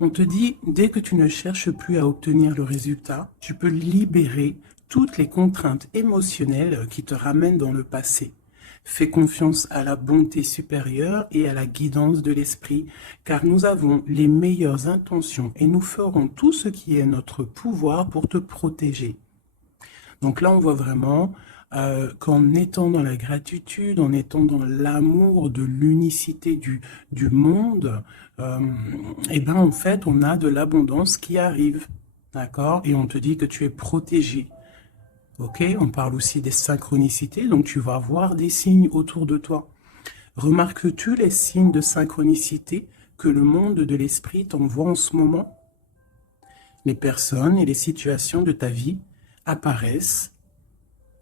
On te dit, dès que tu ne cherches plus à obtenir le résultat, tu peux libérer toutes les contraintes émotionnelles qui te ramènent dans le passé. Fais confiance à la bonté supérieure et à la guidance de l'esprit, car nous avons les meilleures intentions et nous ferons tout ce qui est notre pouvoir pour te protéger. Donc là, on voit vraiment qu'en étant dans la gratitude, en étant dans l'amour de l'unicité du monde, euh, et ben en fait, on a de l'abondance qui arrive, d'accord? Et on te dit que tu es protégé, ok? On parle aussi des synchronicités, donc tu vas voir des signes autour de toi. Remarques-tu les signes de synchronicité que le monde de l'esprit t'envoie en ce moment? Les personnes et les situations de ta vie apparaissent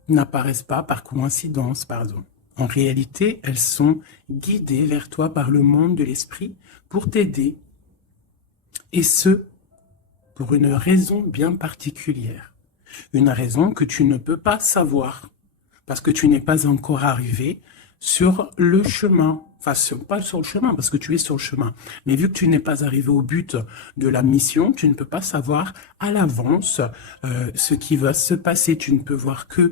n'apparaissent pas par coïncidence, pardon. En réalité, elles sont guidées vers toi par le monde de l'esprit pour t'aider, et ce, pour une raison bien particulière. Une raison que tu ne peux pas savoir, parce que tu n'es pas encore arrivé sur le chemin. Enfin, pas sur le chemin, parce que tu es sur le chemin. Mais vu que tu n'es pas arrivé au but de la mission, tu ne peux pas savoir à l'avance ce qui va se passer. Tu ne peux voir que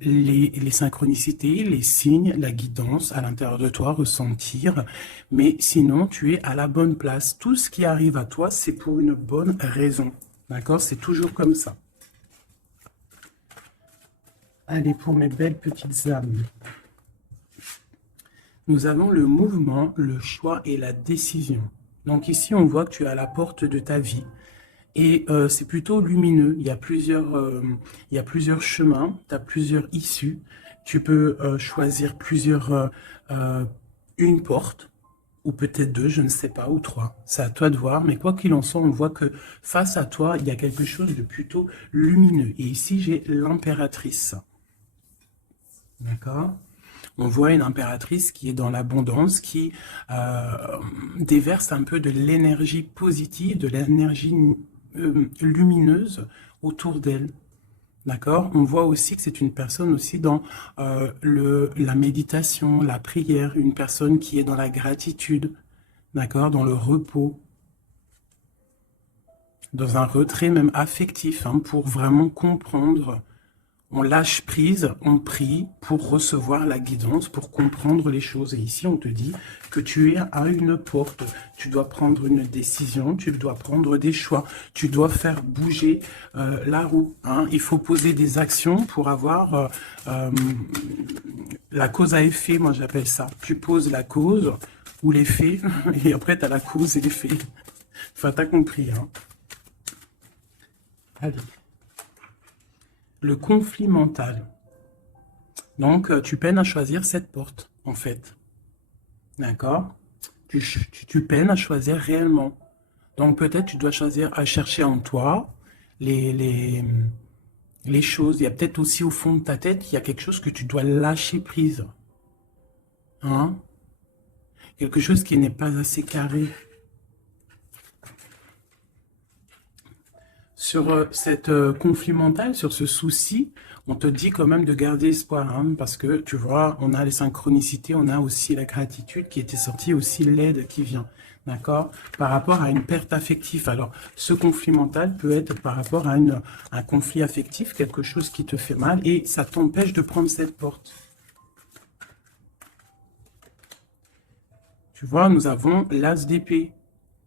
les synchronicités, les signes, la guidance à l'intérieur de toi, ressentir. Mais sinon, tu es à la bonne place. Tout ce qui arrive à toi, c'est pour une bonne raison. D'accord? C'est toujours comme ça. Allez, pour mes belles petites âmes. Nous avons le mouvement, le choix et la décision. Donc ici, on voit que tu es à la porte de ta vie. Et c'est plutôt lumineux. Il y a plusieurs chemins, tu as plusieurs issues. Tu peux choisir une porte, ou peut-être deux, je ne sais pas, ou trois. C'est à toi de voir. Mais quoi qu'il en soit, on voit que face à toi, il y a quelque chose de plutôt lumineux. Et ici, j'ai l'impératrice. D'accord? On voit une impératrice qui est dans l'abondance, qui déverse un peu de l'énergie positive, de l'énergie lumineuse autour d'elle. D'accord? On voit aussi que c'est une personne aussi dans la méditation, la prière, une personne qui est dans la gratitude, d'accord? Dans le repos, dans un retrait même affectif, hein, pour vraiment comprendre. On lâche prise, on prie pour recevoir la guidance, pour comprendre les choses. Et ici, on te dit que tu es à une porte. Tu dois prendre une décision, tu dois prendre des choix, tu dois faire bouger la roue. Hein. Il faut poser des actions pour avoir la cause à effet, moi j'appelle ça. Tu poses la cause ou l'effet, et après tu as la cause et l'effet. Enfin, t'as compris. Hein. Allez. Le conflit mental. Donc, tu peines à choisir cette porte, en fait. D'accord? Tu peines à choisir réellement. Donc, peut-être tu dois choisir à chercher en toi les, les, les choses. Il y a peut-être aussi au fond de ta tête, il y a quelque chose que tu dois lâcher prise. Hein? Quelque chose qui n'est pas assez carré. Sur cette conflit mental, sur ce souci, on te dit quand même de garder espoir, hein, parce que tu vois, on a les synchronicités, on a aussi la gratitude qui était sortie, aussi l'aide qui vient, d'accord? Par rapport à une perte affective. Alors, ce conflit mental peut être par rapport à un conflit affectif, quelque chose qui te fait mal, et ça t'empêche de prendre cette porte. Tu vois, nous avons l'as d'épée.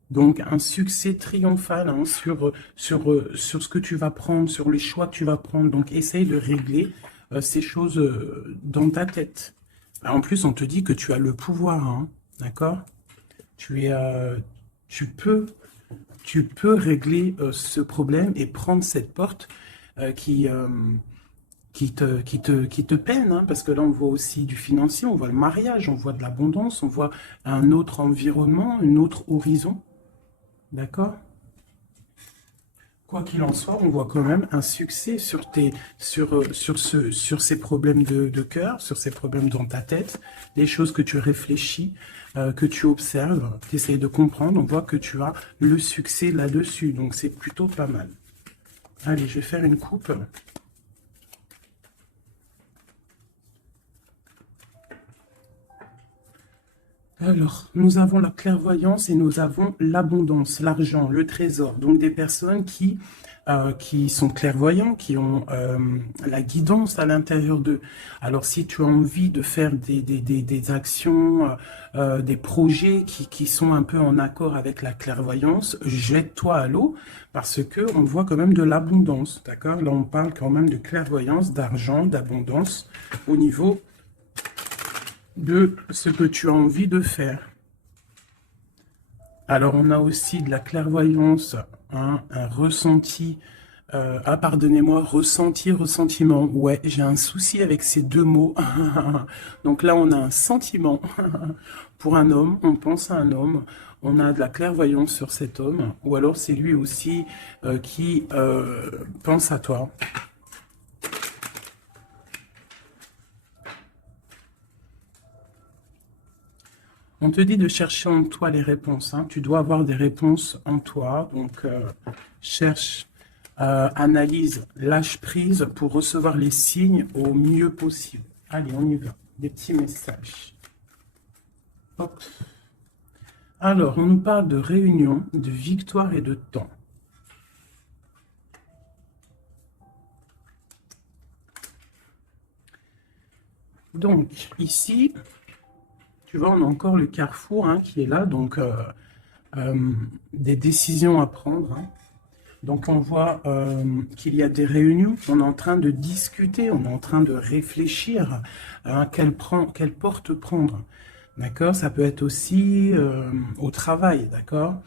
Donc, un succès triomphal hein, sur ce que tu vas prendre, sur les choix que tu vas prendre. Donc, essaye de régler ces choses dans ta tête. En plus, on te dit que tu as le pouvoir, hein, d'accord? Tu es, tu peux, tu peux régler ce problème et prendre cette porte qui te peine, hein, parce que là, on voit aussi du financier, on voit le mariage, on voit de l'abondance, on voit un autre environnement, un autre horizon. D'accord? Quoi qu'il en soit, on voit quand même un succès sur ces problèmes de cœur, sur ces problèmes dans ta tête, des choses que tu réfléchis, que tu observes, tu essayes de comprendre. On voit que tu as le succès là-dessus, donc c'est plutôt pas mal. Allez, je vais faire une coupe. Alors, nous avons la clairvoyance et nous avons l'abondance, l'argent, le trésor. Donc, des personnes qui sont clairvoyants, qui ont la guidance à l'intérieur d'eux. Alors, si tu as envie de faire des actions, des projets qui sont un peu en accord avec la clairvoyance, jette-toi à l'eau parce que on voit quand même de l'abondance, d'accord? Là, on parle quand même de clairvoyance, d'argent, d'abondance au niveau de ce que tu as envie de faire. Alors, on a aussi de la clairvoyance, hein, un ressenti. Pardonnez-moi, ressenti, ressentiment. Ouais, j'ai un souci avec ces deux mots. Donc là, on a un sentiment pour un homme, on pense à un homme, on a de la clairvoyance sur cet homme, ou alors c'est lui aussi qui pense à toi. On te dit de chercher en toi les réponses, hein. Tu dois avoir des réponses en toi. Donc, cherche, analyse, lâche prise pour recevoir les signes au mieux possible. Allez, on y va. Des petits messages. Hop. Alors, on nous parle de réunion, de victoire et de temps. Donc, ici, tu vois, on a encore le carrefour, hein, qui est là. Donc, des décisions à prendre, hein. Donc, on voit qu'il y a des réunions, on est en train de discuter, on est en train de réfléchir à quelle porte prendre. D'accord? Ça peut être aussi au travail, d'accord?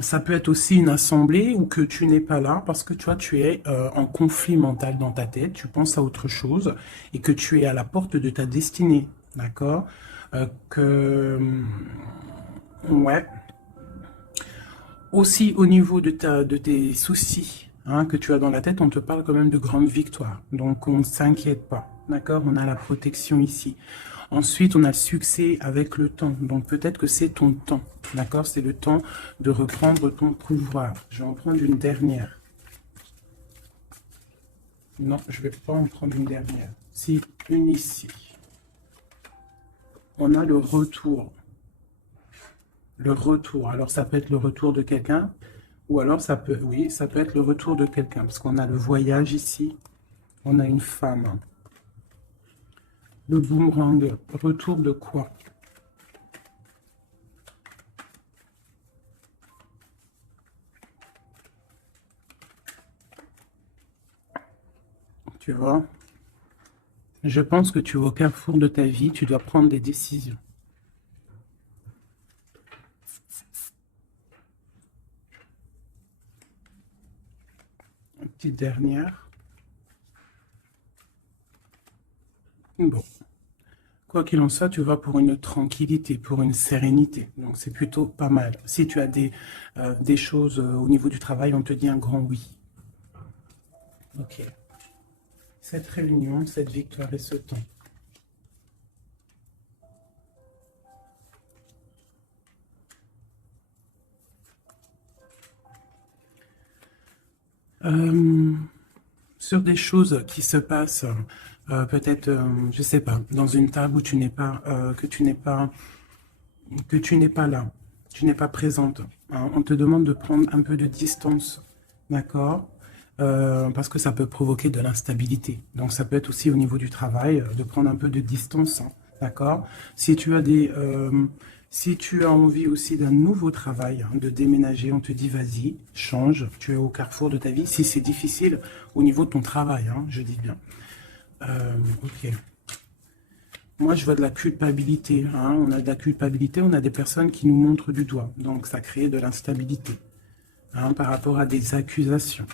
Ça peut être aussi une assemblée où que tu n'es pas là parce que tu vois, tu es en conflit mental dans ta tête, tu penses à autre chose et que tu es à la porte de ta destinée, d'accord? Ouais. Aussi, au niveau de tes soucis, hein, que tu as dans la tête, on te parle quand même de grandes victoires. Donc, on ne s'inquiète pas. D'accord? On a la protection ici. Ensuite, on a le succès avec le temps. Donc, peut-être que c'est ton temps. D'accord? C'est le temps de reprendre ton pouvoir. Je vais en prendre une dernière. Non, je ne vais pas en prendre une dernière. Si, une ici. On a le retour. Le retour. Alors, ça peut être le retour de quelqu'un. Ou alors, ça peut, oui, ça peut être le retour de quelqu'un. Parce qu'on a le voyage ici. On a une femme. Le boomerang. Retour de quoi? Tu vois? Je pense que tu es au carrefour de ta vie. Tu dois prendre des décisions. Une petite dernière. Bon. Quoi qu'il en soit, tu vas pour une tranquillité, pour une sérénité. Donc, c'est plutôt pas mal. Si tu as des choses au niveau du travail, on te dit un grand oui. Ok. Cette réunion, cette victoire et ce temps. Sur des choses qui se passent, peut-être, je sais pas, dans une table où tu n'es pas, que tu n'es pas là, tu n'es pas présente, hein. On te demande de prendre un peu de distance, d'accord? Parce que ça peut provoquer de l'instabilité. Donc ça peut être aussi au niveau du travail, de prendre un peu de distance, hein, d'accord? Si tu as si tu as envie aussi d'un nouveau travail, hein, de déménager, on te dit vas-y, change, tu es au carrefour de ta vie. Si c'est difficile au niveau de ton travail, hein, je dis bien. Ok. Moi, je vois de la culpabilité, hein. On a de la culpabilité, on a des personnes qui nous montrent du doigt. Donc, ça crée de l'instabilité, hein, par rapport à des accusations.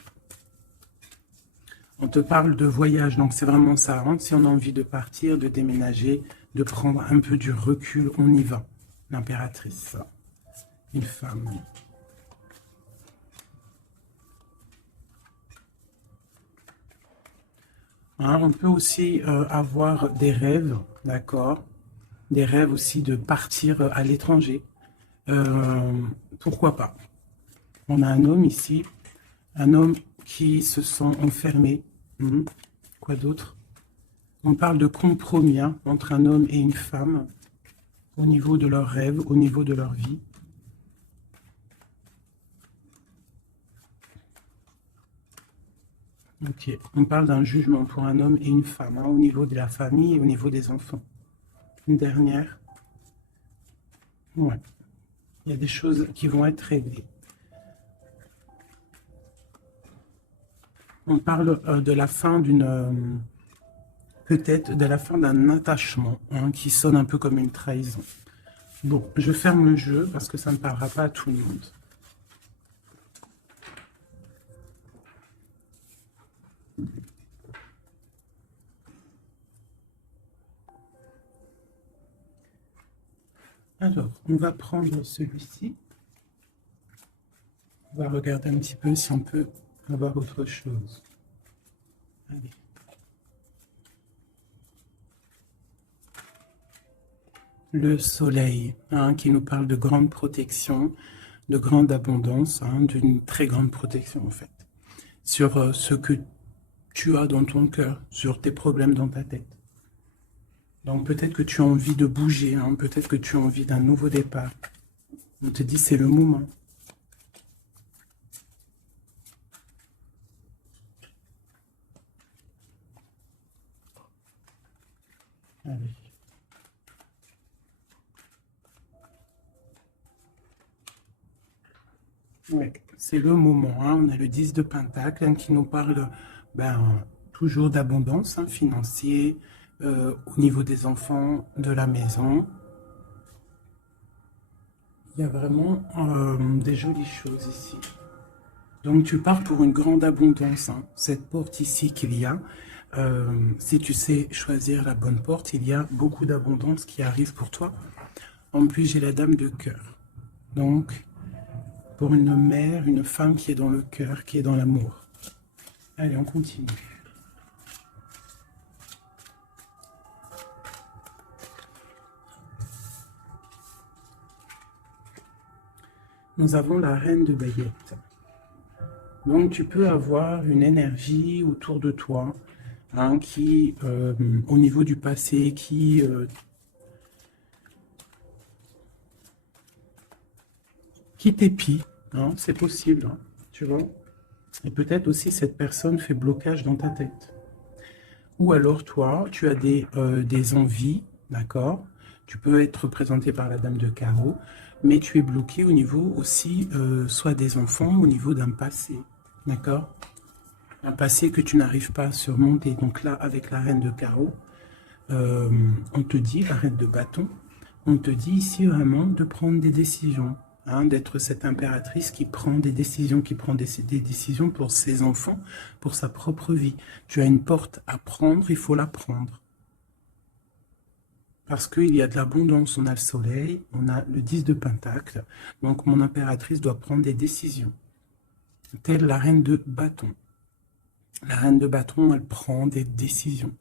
On te parle de voyage, donc c'est vraiment ça, hein. Si on a envie de partir, de déménager, de prendre un peu du recul, on y va. L'impératrice, une femme. Hein, on peut aussi avoir des rêves, d'accord? Des rêves aussi de partir à l'étranger. Pourquoi pas? On a un homme ici, un homme qui se sent enfermé. Quoi d'autre? On parle de compromis, hein, entre un homme et une femme. au niveau de leurs rêves, au niveau de leur vie. Ok, on parle d'un jugement pour un homme et une femme, hein, au niveau de la famille et au niveau des enfants. Une dernière. Ouais. Il y a des choses qui vont être réglées. On parle de la fin d'une... peut-être de la fin d'un attachement, hein, qui sonne un peu comme une trahison. Bon, je ferme le jeu parce que ça ne parlera pas à tout le monde. Alors, on va prendre celui-ci. On va regarder un petit peu si on peut avoir autre chose. Allez. Le soleil, hein, qui nous parle de grande protection, de grande abondance, hein, d'une très grande protection en fait, sur ce que tu as dans ton cœur, sur tes problèmes dans ta tête. Donc peut-être que tu as envie de bouger, hein, peut-être que tu as envie d'un nouveau départ. On te dit c'est le moment. Allez. Ouais, c'est le moment, hein. On a le 10 de Pentacle, hein, qui nous parle toujours d'abondance, hein, financière, au niveau des enfants, de la maison. Il y a vraiment des jolies choses ici. Donc tu pars pour une grande abondance, hein. Cette porte ici qu'il y a, si tu sais choisir la bonne porte, il y a beaucoup d'abondance qui arrive pour toi. En plus, j'ai la dame de cœur. Donc, pour une mère, une femme qui est dans le cœur, qui est dans l'amour. Allez, on continue. Nous avons la reine de baguettes. Donc, tu peux avoir une énergie autour de toi, hein, qui, au niveau du passé, qui t'épie, hein, c'est possible, hein, tu vois. Et peut-être aussi cette personne fait blocage dans ta tête. Ou alors toi, tu as des envies, d'accord? Tu peux être représenté par la dame de carreau, mais tu es bloqué au niveau aussi, soit des enfants, au niveau d'un passé, d'accord? Un passé que tu n'arrives pas à surmonter. Donc là, avec la reine de carreau, on te dit, la reine de bâton, on te dit ici vraiment de prendre des décisions, hein, d'être cette impératrice qui prend des décisions, qui prend des décisions pour ses enfants, pour sa propre vie. Tu as une porte à prendre, il faut la prendre. Parce qu'il y a de l'abondance, on a le soleil, on a le 10 de Pentacle, donc mon impératrice doit prendre des décisions. Telle la reine de bâton. La reine de bâton, elle prend des décisions.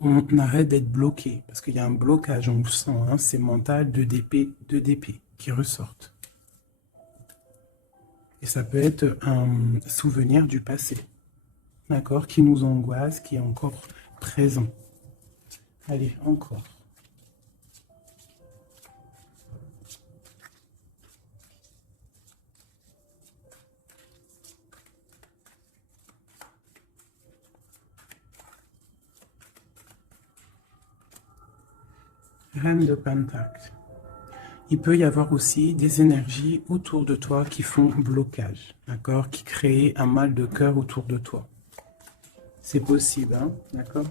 On arrête d'être bloqué, parce qu'il y a un blocage, on le sent, hein, c'est mental, 2 d'épée qui ressortent. Et ça peut être un souvenir du passé, d'accord, qui nous angoisse, qui est encore présent. Allez, encore. Reine de Pentacle. Il peut y avoir aussi des énergies autour de toi qui font blocage, d'accord, qui créent un mal de cœur autour de toi. C'est possible, hein, d'accord?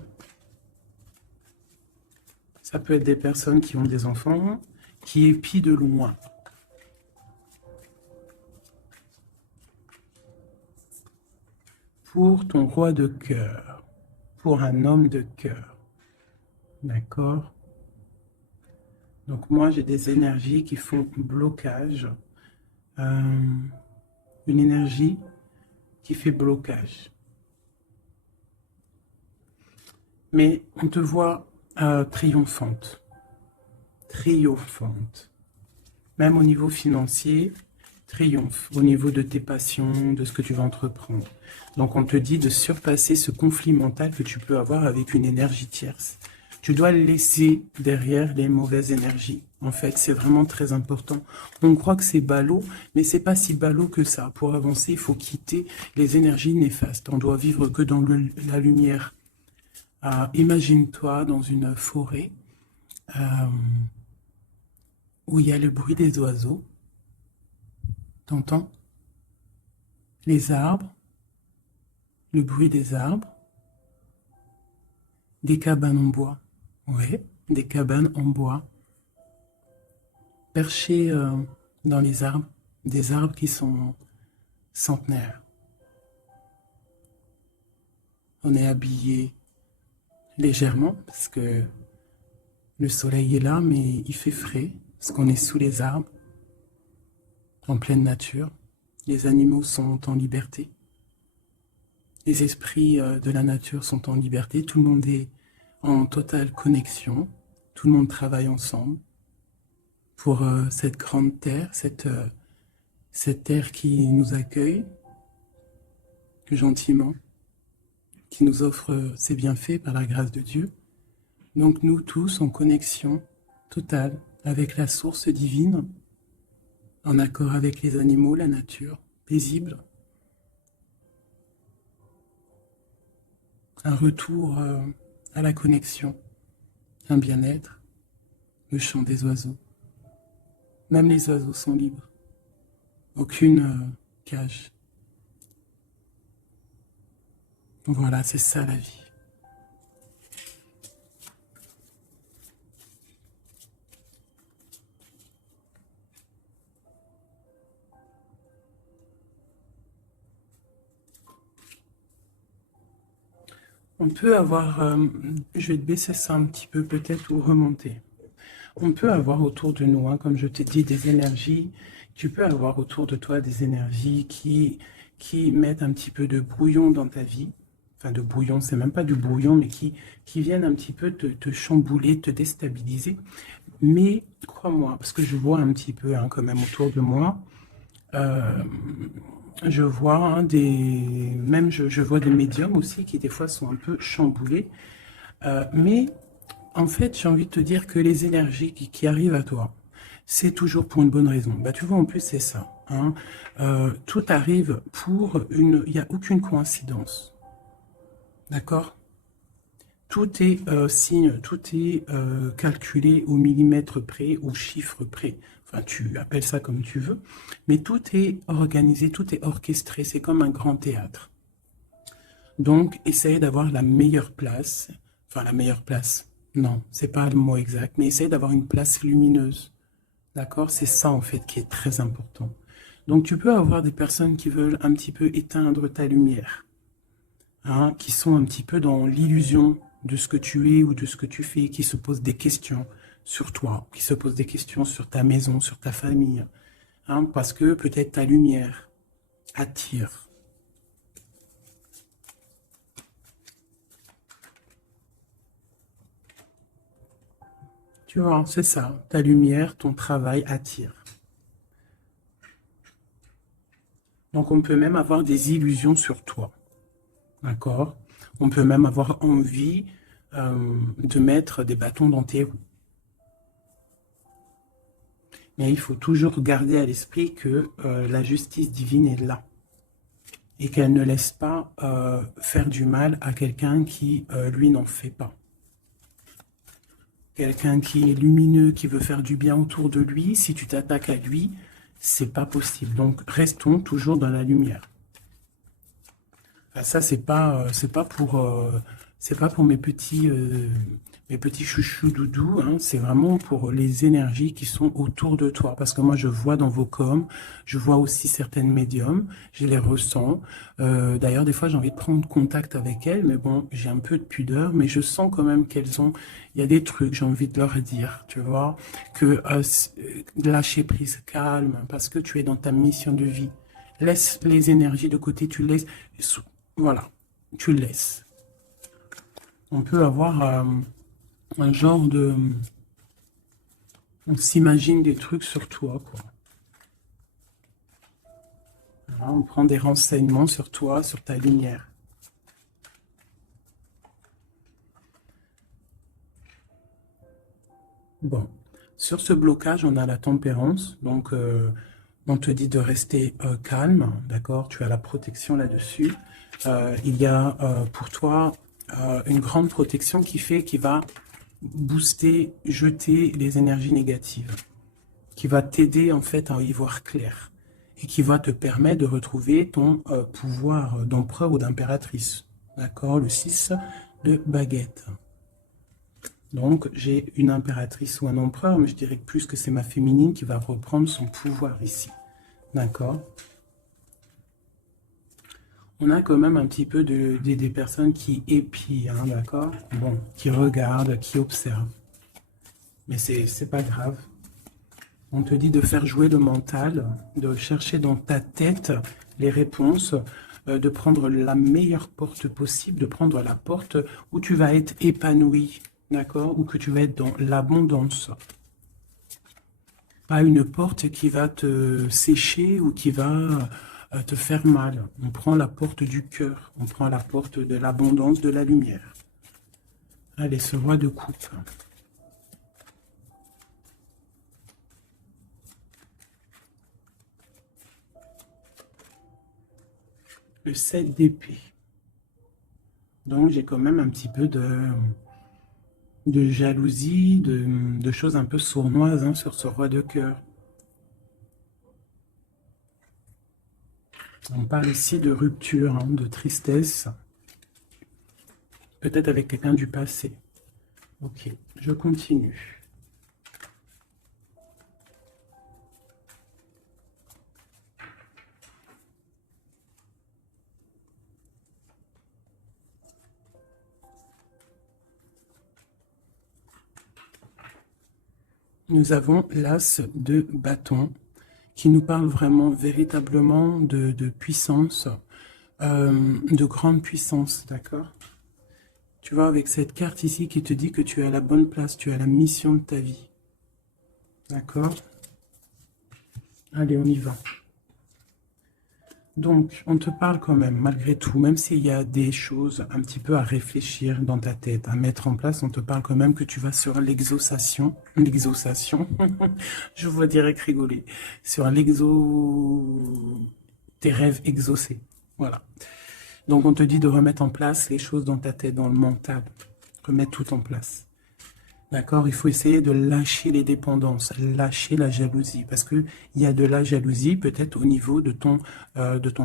Ça peut être des personnes qui ont des enfants, qui épient de loin. Pour ton roi de cœur, pour un homme de cœur, d'accord? Donc moi, j'ai des énergies qui font blocage. Une énergie qui fait blocage. Mais on te voit triomphante. Triomphante. Même au niveau financier, triomphe. Au niveau de tes passions, de ce que tu vas entreprendre. Donc on te dit de surpasser ce conflit mental que tu peux avoir avec une énergie tierce. Tu dois laisser derrière les mauvaises énergies. En fait, c'est vraiment très important. On croit que c'est ballot, mais c'est pas si ballot que ça. Pour avancer, il faut quitter les énergies néfastes. On doit vivre que dans la lumière. Imagine-toi dans une forêt euh, où il y a le bruit des oiseaux. T'entends? Les arbres, le bruit des arbres, des cabanes en bois. Ouais, des cabanes en bois, perchées dans les arbres, des arbres qui sont centenaires. On est habillé légèrement parce que le soleil est là, mais il fait frais parce qu'on est sous les arbres, en pleine nature. Les animaux sont en liberté. Les esprits de la nature sont en liberté. Tout le monde est en totale connexion. Tout le monde travaille ensemble pour cette grande terre, cette terre qui nous accueille gentiment, qui nous offre ses bienfaits par la grâce de Dieu. Donc nous tous en connexion totale avec la source divine, en accord avec les animaux, la nature, paisible. Un retour à la connexion, un bien-être, le chant des oiseaux. Même les oiseaux sont libres. Aucune cage. Voilà, c'est ça la vie. On peut avoir, je vais te baisser ça un petit peu peut-être ou remonter. On peut avoir autour de nous, hein, comme je t'ai dit, des énergies. Tu peux avoir autour de toi des énergies qui mettent un petit peu de brouillon dans ta vie. Enfin, de brouillon, c'est même pas du brouillon, mais qui viennent un petit peu te chambouler, te déstabiliser. Mais crois-moi, parce que je vois un petit peu hein, quand même autour de moi, je vois hein, même je vois des médiums aussi qui des fois sont un peu chamboulés. Mais en fait, j'ai envie de te dire que les énergies qui arrivent à toi, c'est toujours pour une bonne raison. Bah, tu vois, en plus, c'est ça. Hein. Tout arrive pour une... Il n'y a aucune coïncidence. D'accord? Tout est signe, tout est calculé au millimètre près, au chiffre près. Enfin, tu appelles ça comme tu veux. Mais tout est organisé, tout est orchestré. C'est comme un grand théâtre. Donc, essaye d'avoir la meilleure place. Enfin, la meilleure place. Non, c'est pas le mot exact. Mais essaye d'avoir une place lumineuse. D'accord? C'est ça, en fait, qui est très important. Donc, tu peux avoir des personnes qui veulent un petit peu éteindre ta lumière. Hein, qui sont un petit peu dans l'illusion de ce que tu es ou de ce que tu fais, qui se posent des questions sur toi, qui se posent des questions sur ta maison, sur ta famille. Hein, parce que peut-être ta lumière attire. Tu vois, c'est ça. Ta lumière, ton travail attire. Donc on peut même avoir des illusions sur toi. D'accord? On peut même avoir envie de mettre des bâtons dans tes roues. Mais il faut toujours garder à l'esprit que la justice divine est là. Et qu'elle ne laisse pas faire du mal à quelqu'un qui, lui, n'en fait pas. Quelqu'un qui est lumineux, qui veut faire du bien autour de lui, si tu t'attaques à lui, c'est pas possible. Donc, restons toujours dans la lumière. Enfin, ça, c'est pas pour mes petits chouchous doudous. Hein, c'est vraiment pour les énergies qui sont autour de toi. Parce que moi, je vois dans vos coms, je vois aussi certaines médiums, je les ressens. D'ailleurs, des fois, j'ai envie de prendre contact avec elles, mais bon, j'ai un peu de pudeur, mais je sens quand même qu'elles ont, il y a des trucs, j'ai envie de leur dire, tu vois, que lâcher prise, calme, parce que tu es dans ta mission de vie. Laisse les énergies de côté, tu laisses. Voilà, tu le laisses. On peut avoir un genre de... On s'imagine des trucs sur toi, quoi. Voilà, on prend des renseignements sur toi, sur ta lumière. Bon, sur ce blocage, on a la tempérance, donc on te dit de rester calme, d'accord? Tu as la protection là-dessus. Il y a pour toi une grande protection qui va booster, jeter les énergies négatives, qui va t'aider en fait à y voir clair et qui va te permettre de retrouver ton pouvoir d'empereur ou d'impératrice, d'accord? Le 6 de baguette. Donc, j'ai une impératrice ou un empereur, mais je dirais que plus que c'est ma féminine qui va reprendre son pouvoir ici. D'accord? On a quand même un petit peu des personnes qui épient, hein, d'accord? Bon, qui regardent, qui observent. Mais c'est pas grave. On te dit de faire jouer le mental, de chercher dans ta tête les réponses, de prendre la meilleure porte possible, de prendre la porte où tu vas être épanoui, d'accord? Ou que tu vas être dans l'abondance. Pas une porte qui va te sécher ou qui va te faire mal. On prend la porte du cœur, on prend la porte de l'abondance, de la lumière. Allez, ce roi de coupe. Le 7 d'épée. Donc j'ai quand même un petit peu de jalousie, de choses un peu sournoises hein, sur ce roi de cœur. On parle ici de rupture, hein, de tristesse, peut-être avec quelqu'un du passé. Ok, je continue. Nous avons l'as de bâton qui nous parle vraiment, véritablement de puissance, de grande puissance, d'accord? Tu vois, avec cette carte ici qui te dit que tu es à la bonne place, tu as la mission de ta vie. D'accord? Allez, on y va. Donc, on te parle quand même, malgré tout, même s'il y a des choses un petit peu à réfléchir dans ta tête, à mettre en place, on te parle quand même que tu vas sur l'exaucation, je vois direct rigoler, sur tes rêves exaucés, voilà. Donc, on te dit de remettre en place les choses dans ta tête, dans le mental, remettre tout en place. D'accord? Il faut essayer de lâcher les dépendances, lâcher la jalousie, parce qu'il y a de la jalousie peut-être au niveau de ton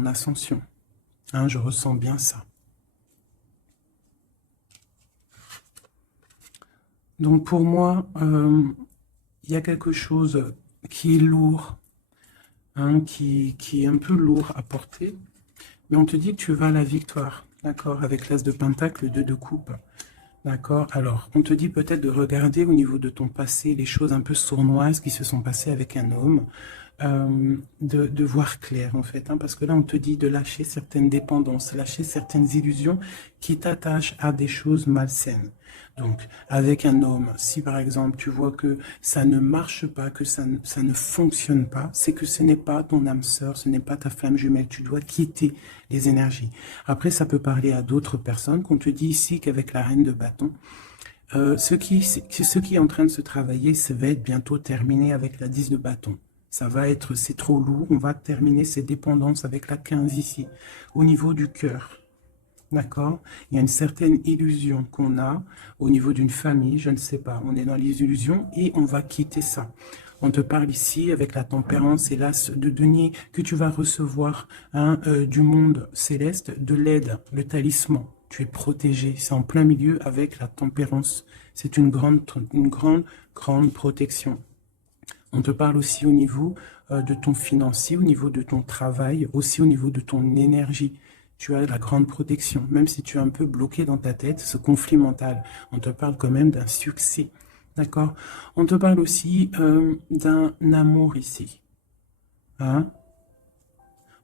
ascension. Hein, je ressens bien ça. Donc pour moi, il y a quelque chose qui est lourd, hein, qui est un peu lourd à porter, mais on te dit que tu vas à la victoire, d'accord? Avec l'as de pentacle, le 2 de coupe. D'accord. Alors, on te dit peut-être de regarder au niveau de ton passé les choses un peu sournoises qui se sont passées avec un homme, de voir clair en fait, hein, parce que là on te dit de lâcher certaines dépendances, lâcher certaines illusions qui t'attachent à des choses malsaines. Donc, avec un homme, si par exemple tu vois que ça ne marche pas, que ça ne fonctionne pas, c'est que ce n'est pas ton âme sœur, ce n'est pas ta flamme jumelle, tu dois quitter les énergies. Après, ça peut parler à d'autres personnes, qu'on te dit ici qu'avec la reine de bâton, ce qui est en train de se travailler, ça va être bientôt terminé avec la 10 de bâton. Ça va être, c'est trop lourd, on va terminer ces dépendances avec la 15 ici, au niveau du cœur. D'accord? Il y a une certaine illusion qu'on a au niveau d'une famille, je ne sais pas. On est dans les illusions et on va quitter ça. On te parle ici avec la tempérance et l'as de denier que tu vas recevoir hein, du monde céleste, de l'aide, le talisman. Tu es protégé. C'est en plein milieu avec la tempérance. C'est une grande, grande protection. On te parle aussi au niveau de ton financier, au niveau de ton travail, aussi au niveau de ton énergie. Tu as la grande protection. Même si tu es un peu bloqué dans ta tête, ce conflit mental, on te parle quand même d'un succès. D'accord? On te parle aussi d'un amour ici. Hein?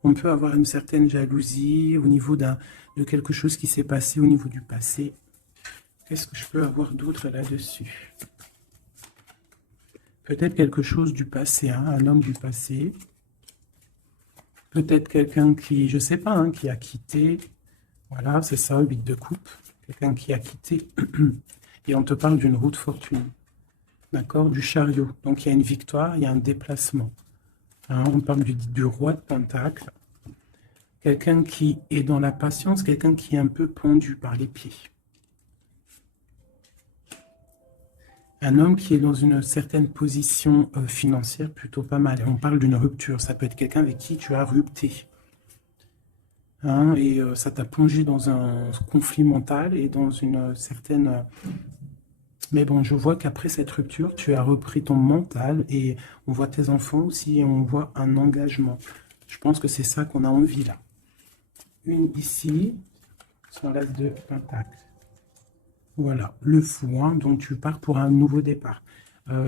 On peut avoir une certaine jalousie au niveau de quelque chose qui s'est passé au niveau du passé. Qu'est-ce que je peux avoir d'autre là-dessus? Peut-être quelque chose du passé, hein, un homme du passé. Peut-être quelqu'un qui, je sais pas, hein, qui a quitté. Voilà, c'est ça, 8 de coupe. Quelqu'un qui a quitté. Et on te parle d'une route fortune. d'accord, du chariot. Donc il y a une victoire, il y a un déplacement. Hein, on parle du roi de Pentacle. Quelqu'un qui est dans la patience, quelqu'un qui est un peu pendu par les pieds. Un homme qui est dans une certaine position financière plutôt pas mal. Et on parle d'une rupture. Ça peut être quelqu'un avec qui tu as rupté. Hein, et ça t'a plongé dans un conflit mental et dans une certaine... Mais bon, je vois qu'après cette rupture, tu as repris ton mental et on voit tes enfants aussi et on voit un engagement. Je pense que c'est ça qu'on a envie là. Une ici, sur l'as de Pentacle. Voilà, le fou, hein, donc tu pars pour un nouveau départ.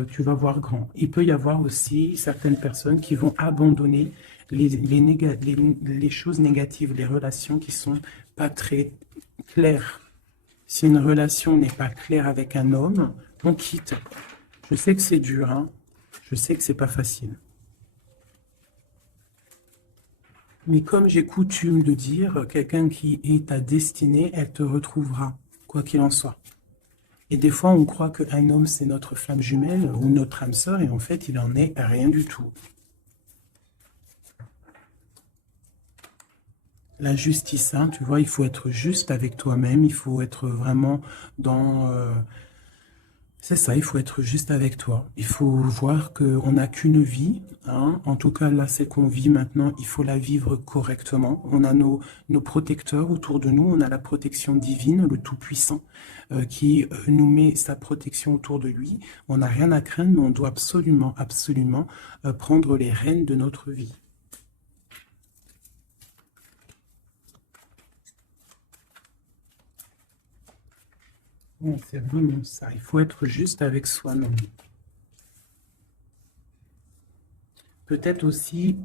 Tu vas voir grand. Il peut y avoir aussi certaines personnes qui vont abandonner les choses négatives, les relations qui sont pas très claires. Si une relation n'est pas claire avec un homme, on quitte. Je sais que c'est dur, hein. Je sais que c'est pas facile. Mais comme j'ai coutume de dire, quelqu'un qui est ta destinée, elle te retrouvera, quoi qu'il en soit. Et des fois, on croit qu'un homme, c'est notre flamme jumelle ou notre âme sœur, et en fait, il en est rien du tout. La justice, hein, tu vois, il faut être juste avec toi-même, il faut être vraiment dans... c'est ça, il faut être juste avec toi. Il faut voir qu'on n'a qu'une vie. Hein. En tout cas, là, c'est qu'on vit maintenant. Il faut la vivre correctement. On a nos protecteurs autour de nous. On a la protection divine, le Tout-Puissant, qui nous met sa protection autour de lui. On n'a rien à craindre, mais on doit absolument, absolument prendre les rênes de notre vie. Ouais, c'est vraiment ça. Il faut être juste avec soi-même. Peut-être aussi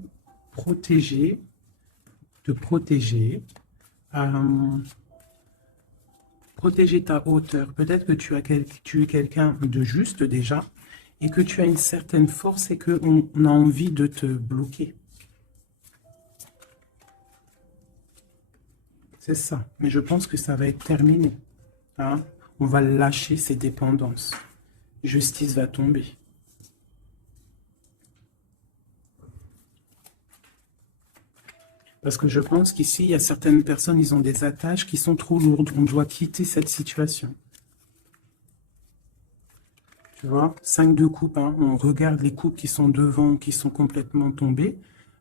protéger, te protéger, euh, protéger ta hauteur. Peut-être que tu es quelqu'un de juste déjà et que tu as une certaine force et qu'on a envie de te bloquer. C'est ça. Mais je pense que ça va être terminé. Hein. On va lâcher ces dépendances. Justice va tomber. Parce que je pense qu'ici, il y a certaines personnes, ils ont des attaches qui sont trop lourdes. On doit quitter cette situation. Tu vois, 5 de coupe, hein. On regarde les coupes qui sont devant, qui sont complètement tombées,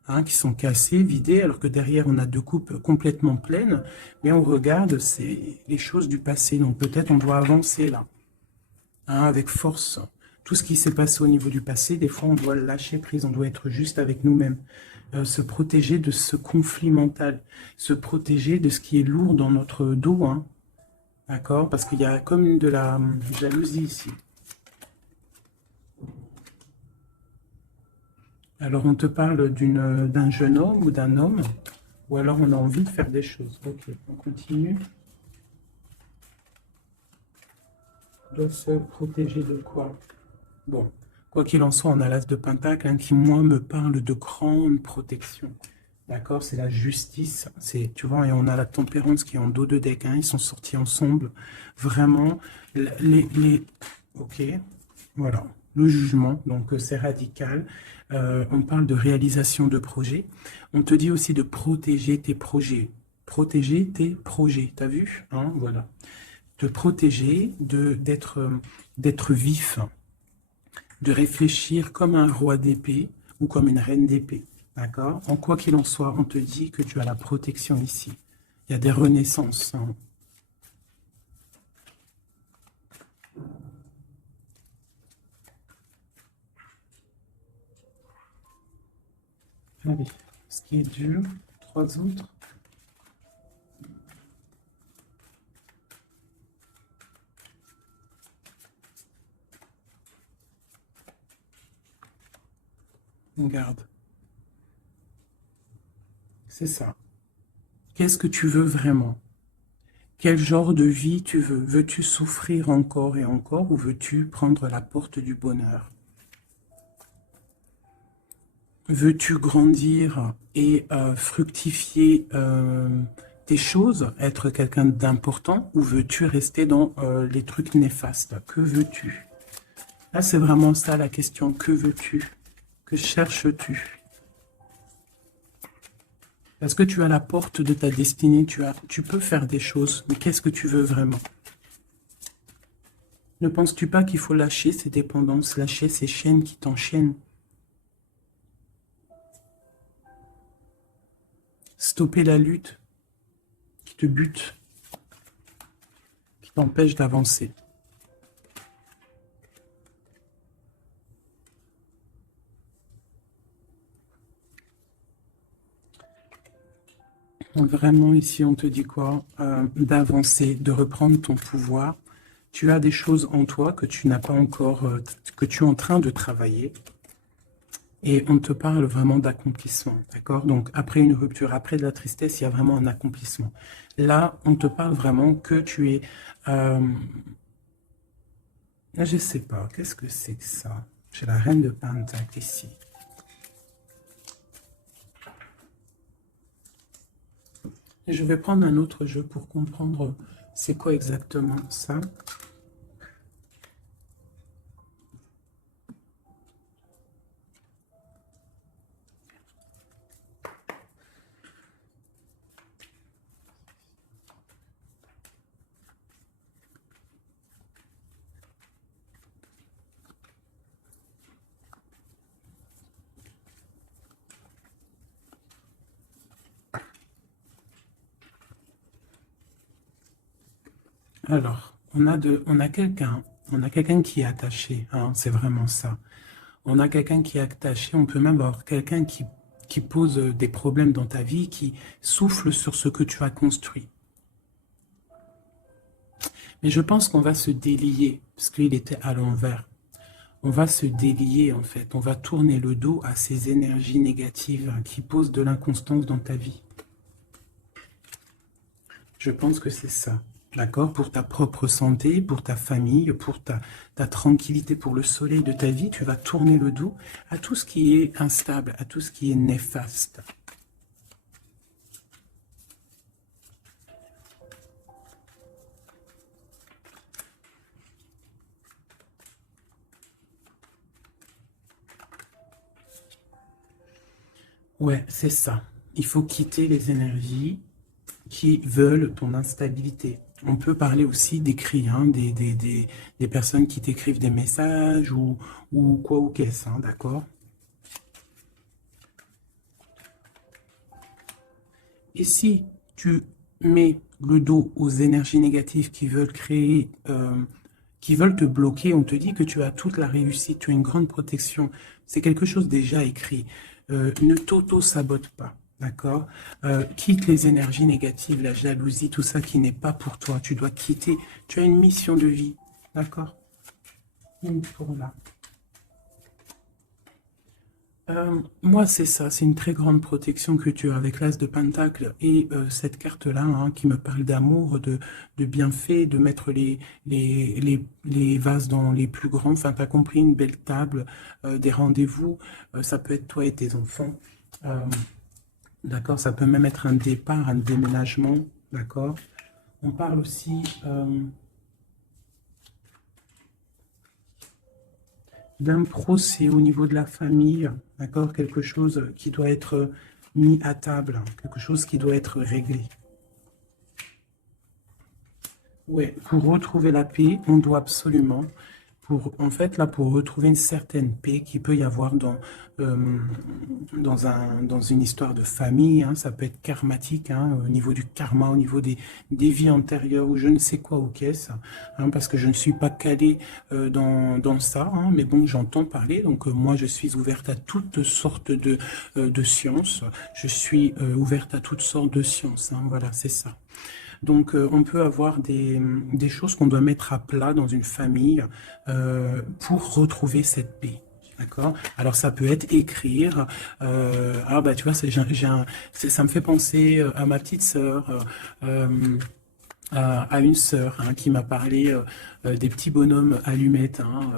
hein, qui sont cassées, vidées, alors que derrière, on a 2 coupes complètement pleines. Mais on regarde, c'est les choses du passé. Donc peut-être on doit avancer là, hein, avec force. Tout ce qui s'est passé au niveau du passé, des fois, on doit lâcher prise, on doit être juste avec nous-mêmes. Se protéger de ce conflit mental, se protéger de ce qui est lourd dans notre dos, hein. D'accord? Parce qu'il y a comme de la jalousie ici. Alors, on te parle d'un jeune homme ou d'un homme, ou alors on a envie de faire des choses. Ok, on continue. On doit se protéger de quoi? Bon, quoi qu'il en soit, on a l'as de Pentacle hein, qui, moi, me parle de grande protection. D'accord? C'est la justice. Tu vois, et on a la tempérance qui est en dos de deck. Hein, ils sont sortis ensemble. Vraiment, ok, voilà. Le jugement, donc c'est radical. On parle de réalisation de projets. On te dit aussi de protéger tes projets. Protéger tes projets, t'as vu hein, voilà. De protéger, d'être vif, de réfléchir comme un roi d'épée ou comme une reine d'épée. D'accord? En quoi qu'il en soit, on te dit que tu as la protection ici. Il y a des renaissances. Hein. Allez, ce qui est dur, 3 autres. On garde. C'est ça. Qu'est-ce que tu veux vraiment? Quel genre de vie tu veux? Veux-tu souffrir encore et encore ou veux-tu prendre la porte du bonheur? Veux-tu grandir et fructifier tes choses, être quelqu'un d'important ou veux-tu rester dans les trucs néfastes? Que veux-tu? Là, c'est vraiment ça la question. Que veux-tu? Que cherches-tu? Parce que tu as la porte de ta destinée, tu peux faire des choses, mais qu'est-ce que tu veux vraiment? Ne penses-tu pas qu'il faut lâcher ces dépendances, lâcher ces chaînes qui t'enchaînent? Stopper la lutte qui te bute, qui t'empêche d'avancer. Vraiment, ici, on te dit quoi? D'avancer, de reprendre ton pouvoir. Tu as des choses en toi que tu n'as pas encore, que tu es en train de travailler. Et on te parle vraiment d'accomplissement, d'accord? Donc, après une rupture, après de la tristesse, il y a vraiment un accomplissement. Là, on te parle vraiment que tu es... je ne sais pas, qu'est-ce que c'est que ça? J'ai la reine de Pentacle ici. Et je vais prendre un autre jeu pour comprendre c'est quoi exactement ça. Alors, on a quelqu'un qui est attaché, hein, c'est vraiment ça. On a quelqu'un qui est attaché, on peut même avoir quelqu'un qui pose des problèmes dans ta vie, qui souffle sur ce que tu as construit. Mais je pense qu'on va se délier, parce qu'il était à l'envers. On va se délier, en fait. On va tourner le dos à ces énergies négatives qui posent de l'inconstance dans ta vie. Je pense que c'est ça. D'accord? Pour ta propre santé, pour ta famille, pour ta tranquillité, pour le soleil de ta vie, tu vas tourner le dos à tout ce qui est instable, à tout ce qui est néfaste. Ouais, c'est ça. Il faut quitter les énergies qui veulent ton instabilité. On peut parler aussi d'écrits, hein, des personnes qui t'écrivent des messages ou quoi ou qu'est-ce, hein, d'accord? Et si tu mets le dos aux énergies négatives qui veulent créer, qui veulent te bloquer, on te dit que tu as toute la réussite, tu as une grande protection. C'est quelque chose déjà écrit. Ne t'auto-sabote pas. D'accord? Quitte les énergies négatives, la jalousie, tout ça qui n'est pas pour toi. Tu dois quitter. Tu as une mission de vie. D'accord? Pour là. Moi, c'est ça, c'est une très grande protection que tu as avec l'As de Pentacle et cette carte-là hein, qui me parle d'amour, de bienfait, de mettre les vases dans les plus grands. Enfin, tu as compris, une belle table, des rendez-vous. Ça peut être toi et tes enfants. D'accord, ça peut même être un départ, un déménagement. D'accord. On parle aussi... d'un procès au niveau de la famille, d'accord, quelque chose qui doit être mis à table, quelque chose qui doit être réglé. Ouais, pour retrouver la paix, on doit absolument, en fait, là, pour retrouver une certaine paix qu'il peut y avoir dans une histoire de famille, hein, ça peut être karmatique, hein, au niveau du karma, au niveau des vies antérieures, ou je ne sais quoi ou qu'est-ce, hein, parce que je ne suis pas calé dans ça, hein, mais bon, j'entends parler, donc moi, je suis ouverte à toutes sortes de sciences, je suis ouverte à toutes sortes de sciences, hein, voilà, c'est ça. Donc, on peut avoir des choses qu'on doit mettre à plat dans une famille pour retrouver cette paix. D'accord? Alors, ça peut être écrire. Ah, bah, tu vois, ça me fait penser à ma petite sœur. À une sœur hein, qui m'a parlé des petits bonhommes allumettes, hein,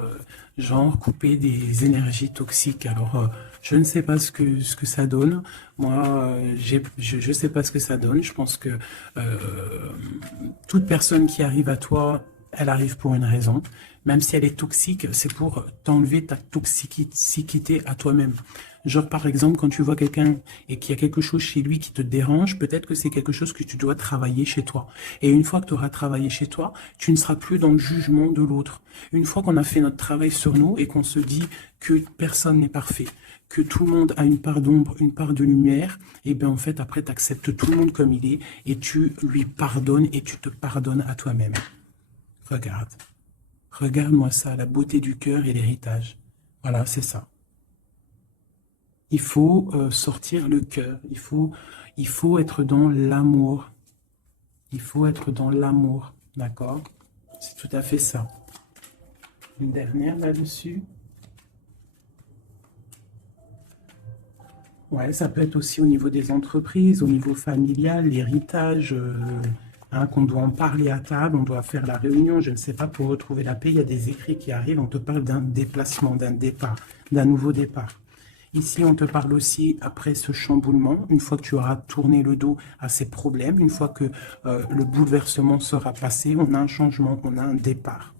genre couper des énergies toxiques. Alors, je ne sais pas ce que ça donne. Moi, je ne sais pas ce que ça donne. Je pense que toute personne qui arrive à toi elle arrive pour une raison. Même si elle est toxique, c'est pour t'enlever ta toxicité à toi-même. Genre, par exemple, quand tu vois quelqu'un et qu'il y a quelque chose chez lui qui te dérange, peut-être que c'est quelque chose que tu dois travailler chez toi. Et une fois que tu auras travaillé chez toi, tu ne seras plus dans le jugement de l'autre. Une fois qu'on a fait notre travail sur nous et qu'on se dit que personne n'est parfait, que tout le monde a une part d'ombre, une part de lumière, et bien en fait, après, tu acceptes tout le monde comme il est et tu lui pardonnes et tu te pardonnes à toi-même. Regarde. Regarde-moi ça, la beauté du cœur et l'héritage. Voilà, c'est ça. Il faut sortir le cœur. Il faut être dans l'amour. Il faut être dans l'amour. D'accord? C'est tout à fait ça. Une dernière là-dessus. Ouais, ça peut être aussi au niveau des entreprises, au niveau familial, l'héritage, hein, qu'on doit en parler à table, on doit faire la réunion, je ne sais pas, pour retrouver la paix. Il y a des écrits qui arrivent, on te parle d'un déplacement, d'un départ, d'un nouveau départ. Ici, on te parle aussi, après ce chamboulement, une fois que tu auras tourné le dos à ces problèmes, une fois que le bouleversement sera passé, on a un changement, on a un départ.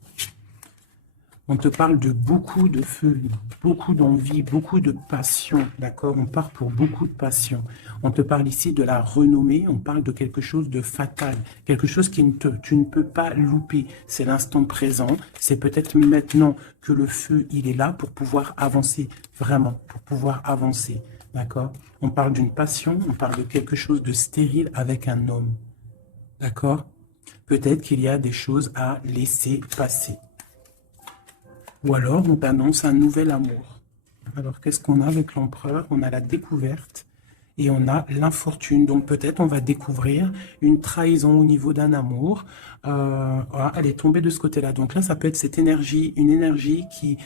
On te parle de beaucoup de feu, beaucoup d'envie, beaucoup de passion, d'accord? On part pour beaucoup de passion. On te parle ici de la renommée, on parle de quelque chose de fatal, quelque chose tu ne peux pas louper. C'est l'instant présent, c'est peut-être maintenant que le feu, il est là pour pouvoir avancer, vraiment, pour pouvoir avancer, d'accord? On parle d'une passion, on parle de quelque chose de stérile avec un homme, d'accord? Peut-être qu'il y a des choses à laisser passer. Ou alors, on t'annonce un nouvel amour. Alors, qu'est-ce qu'on a avec l'empereur? On a la découverte et on a l'infortune. Donc, peut-être on va découvrir une trahison au niveau d'un amour. Voilà, elle est tombée de ce côté-là. Donc là, ça peut être cette énergie, une énergie qui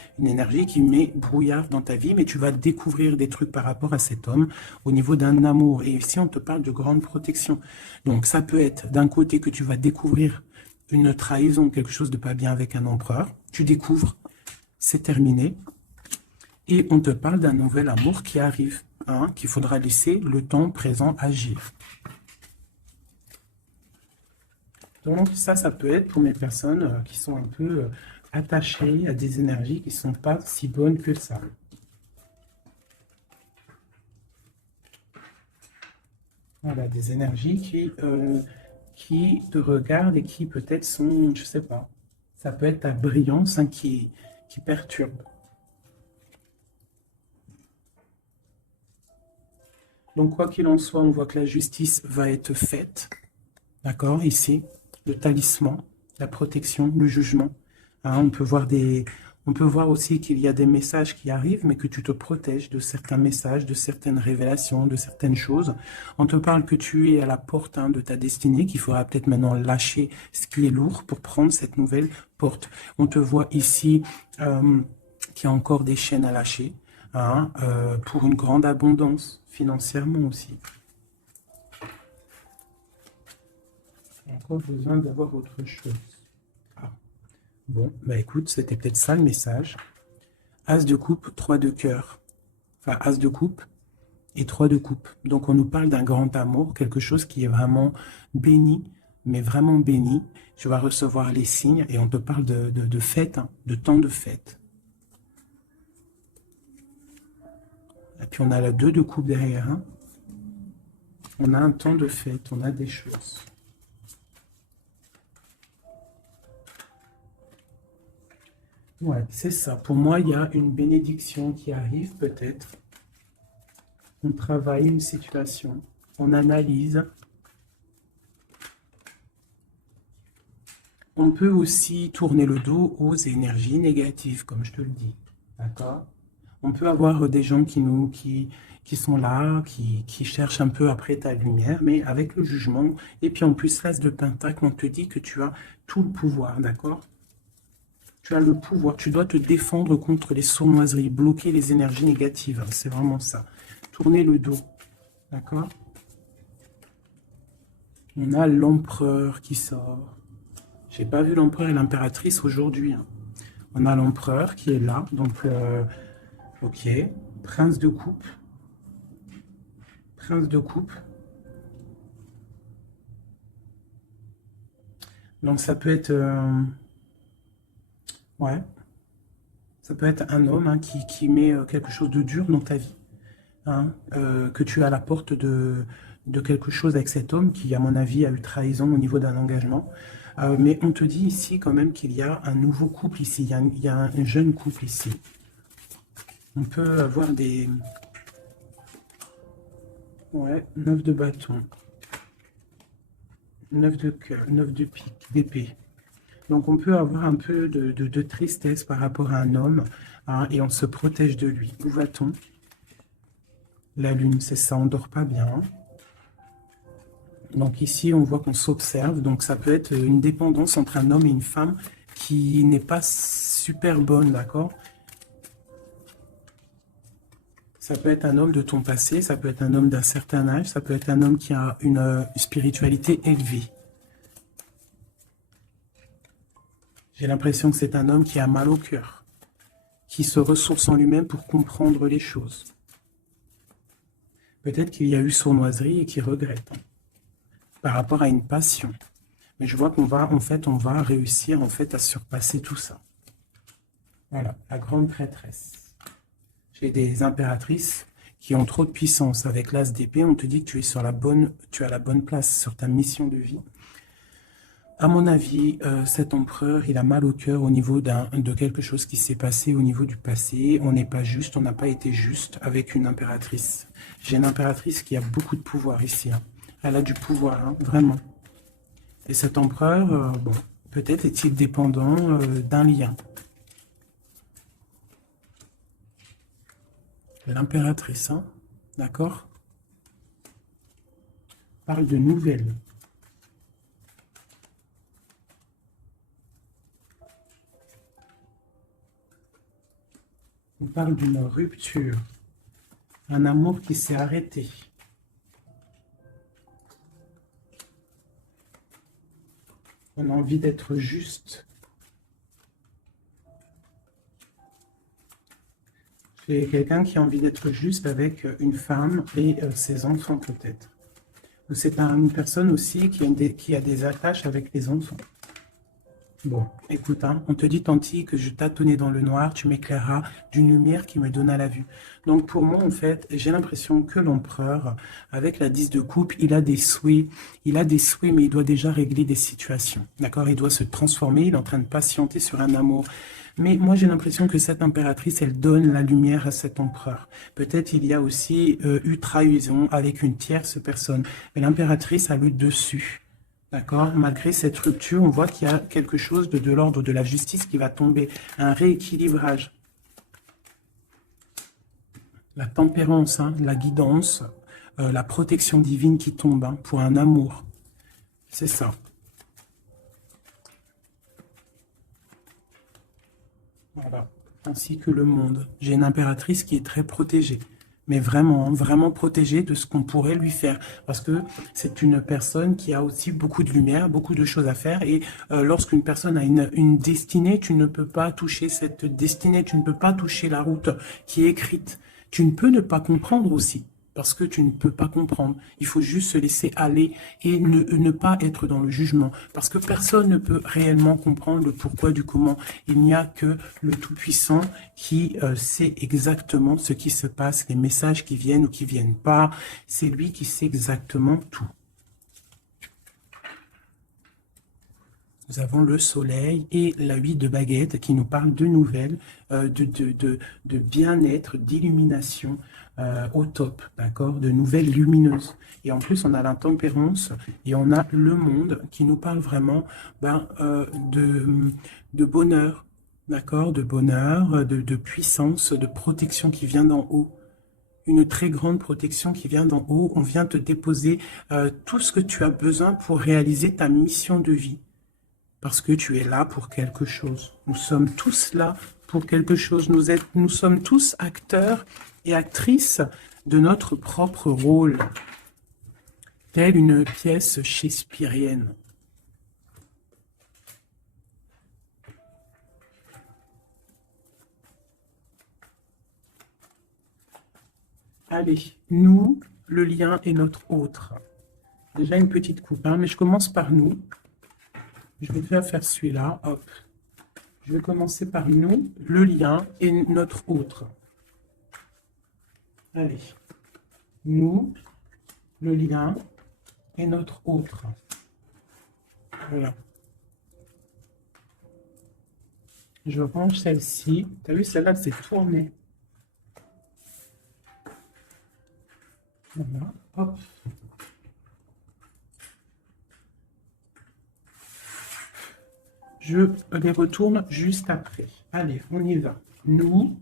met brouillard dans ta vie, mais tu vas découvrir des trucs par rapport à cet homme au niveau d'un amour. Et ici, on te parle de grande protection. Donc, ça peut être d'un côté que tu vas découvrir une trahison, quelque chose de pas bien avec un empereur. Tu découvres, c'est terminé. Et on te parle d'un nouvel amour qui arrive, hein, qu'il faudra laisser le temps présent agir. Donc ça peut être pour mes personnes qui sont un peu attachées à des énergies qui ne sont pas si bonnes que ça. Voilà, des énergies qui te regardent et qui peut-être sont, je ne sais pas, ça peut être ta brillance, hein, qui perturbe. Donc, quoi qu'il en soit, on voit que la justice va être faite. D'accord? Ici, le talisman, la protection, le jugement. Hein, on peut voir aussi qu'il y a des messages qui arrivent, mais que tu te protèges de certains messages, de certaines révélations, de certaines choses. On te parle que tu es à la porte, hein, de ta destinée, qu'il faudra peut-être maintenant lâcher ce qui est lourd pour prendre cette nouvelle porte. On te voit ici qu'il y a encore des chaînes à lâcher, hein, pour une grande abondance, financièrement aussi. Encore besoin d'avoir autre chose. Ah. Bon, bah écoute, c'était peut-être ça le message. As de coupe, 3 de cœur. Enfin, As de coupe et 3 de coupe. Donc on nous parle d'un grand amour, quelque chose qui est vraiment béni, mais vraiment béni. Tu vas recevoir les signes et on te parle de fête, hein, de temps de fête. Et puis on a la 2 de coupe derrière. Hein. On a un temps de fête, on a des choses. Ouais, c'est ça. Pour moi, il y a une bénédiction qui arrive peut-être. On travaille une situation, on analyse. On peut aussi tourner le dos aux énergies négatives, comme je te le dis. D'accord? On peut avoir des gens qui sont là, qui cherchent un peu après ta lumière, mais avec le jugement. Et puis en plus, l'as de pentacle, on te dit que tu as tout le pouvoir, d'accord? Tu as le pouvoir, tu dois te défendre contre les sournoiseries, bloquer les énergies négatives, c'est vraiment ça. Tourner le dos, d'accord? On a l'empereur qui sort. J'ai pas vu l'empereur et l'impératrice aujourd'hui. Hein. On a l'empereur qui est là, donc ok. Prince de coupe. Prince de coupe. Donc ça peut être Ouais. Ça peut être un homme hein, qui met quelque chose de dur dans ta vie. Hein, que tu es à la porte de quelque chose avec cet homme qui, à mon avis, a eu trahison au niveau d'un engagement. Mais on te dit ici quand même qu'il y a un nouveau couple ici, il y a un jeune couple ici. On peut avoir des... Ouais, 9 de bâton, 9 de cœur, 9 de pique, d'épée. Donc on peut avoir un peu de tristesse par rapport à un homme hein, et on se protège de lui. Où va-t-on? La lune, c'est ça, on ne dort pas bien. Donc ici, on voit qu'on s'observe. Donc ça peut être une dépendance entre un homme et une femme qui n'est pas super bonne, d'accord? Ça peut être un homme de ton passé, ça peut être un homme d'un certain âge, ça peut être un homme qui a une spiritualité élevée. J'ai l'impression que c'est un homme qui a mal au cœur, qui se ressource en lui-même pour comprendre les choses. Peut-être qu'il y a eu sournoiserie et qu'il regrette hein, par rapport à une passion. Mais je vois qu'on va, en fait, on va réussir en fait à surpasser tout ça. Voilà, la grande prêtresse. J'ai des impératrices qui ont trop de puissance. Avec l'as d'épée, on te dit que tu es sur la bonne, tu as la bonne place sur ta mission de vie. À mon avis, cet empereur, il a mal au cœur au niveau de quelque chose qui s'est passé au niveau du passé. On n'est pas juste, on n'a pas été juste avec une impératrice. J'ai une impératrice qui a beaucoup de pouvoir ici. Hein. Elle a du pouvoir, hein, vraiment. Et cet empereur, bon, peut-être est-il dépendant d'un lien. L'impératrice, hein, d'accord? Parle de nouvelles. On parle d'une rupture, un amour qui s'est arrêté. On a envie d'être juste. J'ai quelqu'un qui a envie d'être juste avec une femme et ses enfants peut-être. Ou c'est une personne aussi qui a des attaches avec les enfants. Bon, écoute, hein, on te dit, Tanti, que je tâtonnais dans le noir, tu m'éclairas d'une lumière qui me donna la vue. Donc pour moi, en fait, j'ai l'impression que l'empereur, avec la 10 de coupe, il a des souhaits, mais il doit déjà régler des situations. D'accord? Il doit se transformer, il est en train de patienter sur un amour. Mais moi, j'ai l'impression que cette impératrice, elle donne la lumière à cet empereur. Peut-être il y a aussi eu trahison avec une tierce personne. Mais l'impératrice a le dessus. D'accord? Malgré cette rupture, on voit qu'il y a quelque chose de l'ordre de la justice qui va tomber. Un rééquilibrage. La tempérance, hein, la guidance, la protection divine qui tombe hein, pour un amour. C'est ça. Voilà. Ainsi que le monde. J'ai une impératrice qui est très protégée. Mais vraiment, vraiment protégée de ce qu'on pourrait lui faire. Parce que c'est une personne qui a aussi beaucoup de lumière, beaucoup de choses à faire. Et lorsqu'une personne a une destinée, tu ne peux pas toucher cette destinée, tu ne peux pas toucher la route qui est écrite. Tu ne peux ne pas comprendre aussi. Parce que tu ne peux pas comprendre. Il faut juste se laisser aller et ne pas être dans le jugement. Parce que personne ne peut réellement comprendre le pourquoi du comment. Il n'y a que le Tout-Puissant qui sait exactement ce qui se passe, les messages qui viennent ou qui viennent pas. C'est lui qui sait exactement tout. Nous avons le soleil et la 8 de baguette qui nous parle de nouvelles, de bien-être, d'illumination au top, d'accord, de nouvelles lumineuses. Et en plus, on a l'intempérance et on a le monde qui nous parle vraiment de bonheur, d'accord, de bonheur, de puissance, de protection qui vient d'en haut. Une très grande protection qui vient d'en haut. On vient te déposer tout ce que tu as besoin pour réaliser ta mission de vie. Parce que tu es là pour quelque chose. Nous sommes tous là pour quelque chose. Nous sommes tous acteurs et actrices de notre propre rôle, telle une pièce shakespearienne. Allez, nous, le lien est notre autre. Déjà une petite coupe, hein, mais je commence par nous. Je vais déjà faire celui-là, hop. Je vais commencer par nous, le lien et notre autre. Allez. Nous, le lien et notre autre. Voilà. Je range celle-ci. Tu as vu, celle-là, elle s'est tournée. Voilà. Hop. Je les retourne juste après. Allez, on y va. Nous.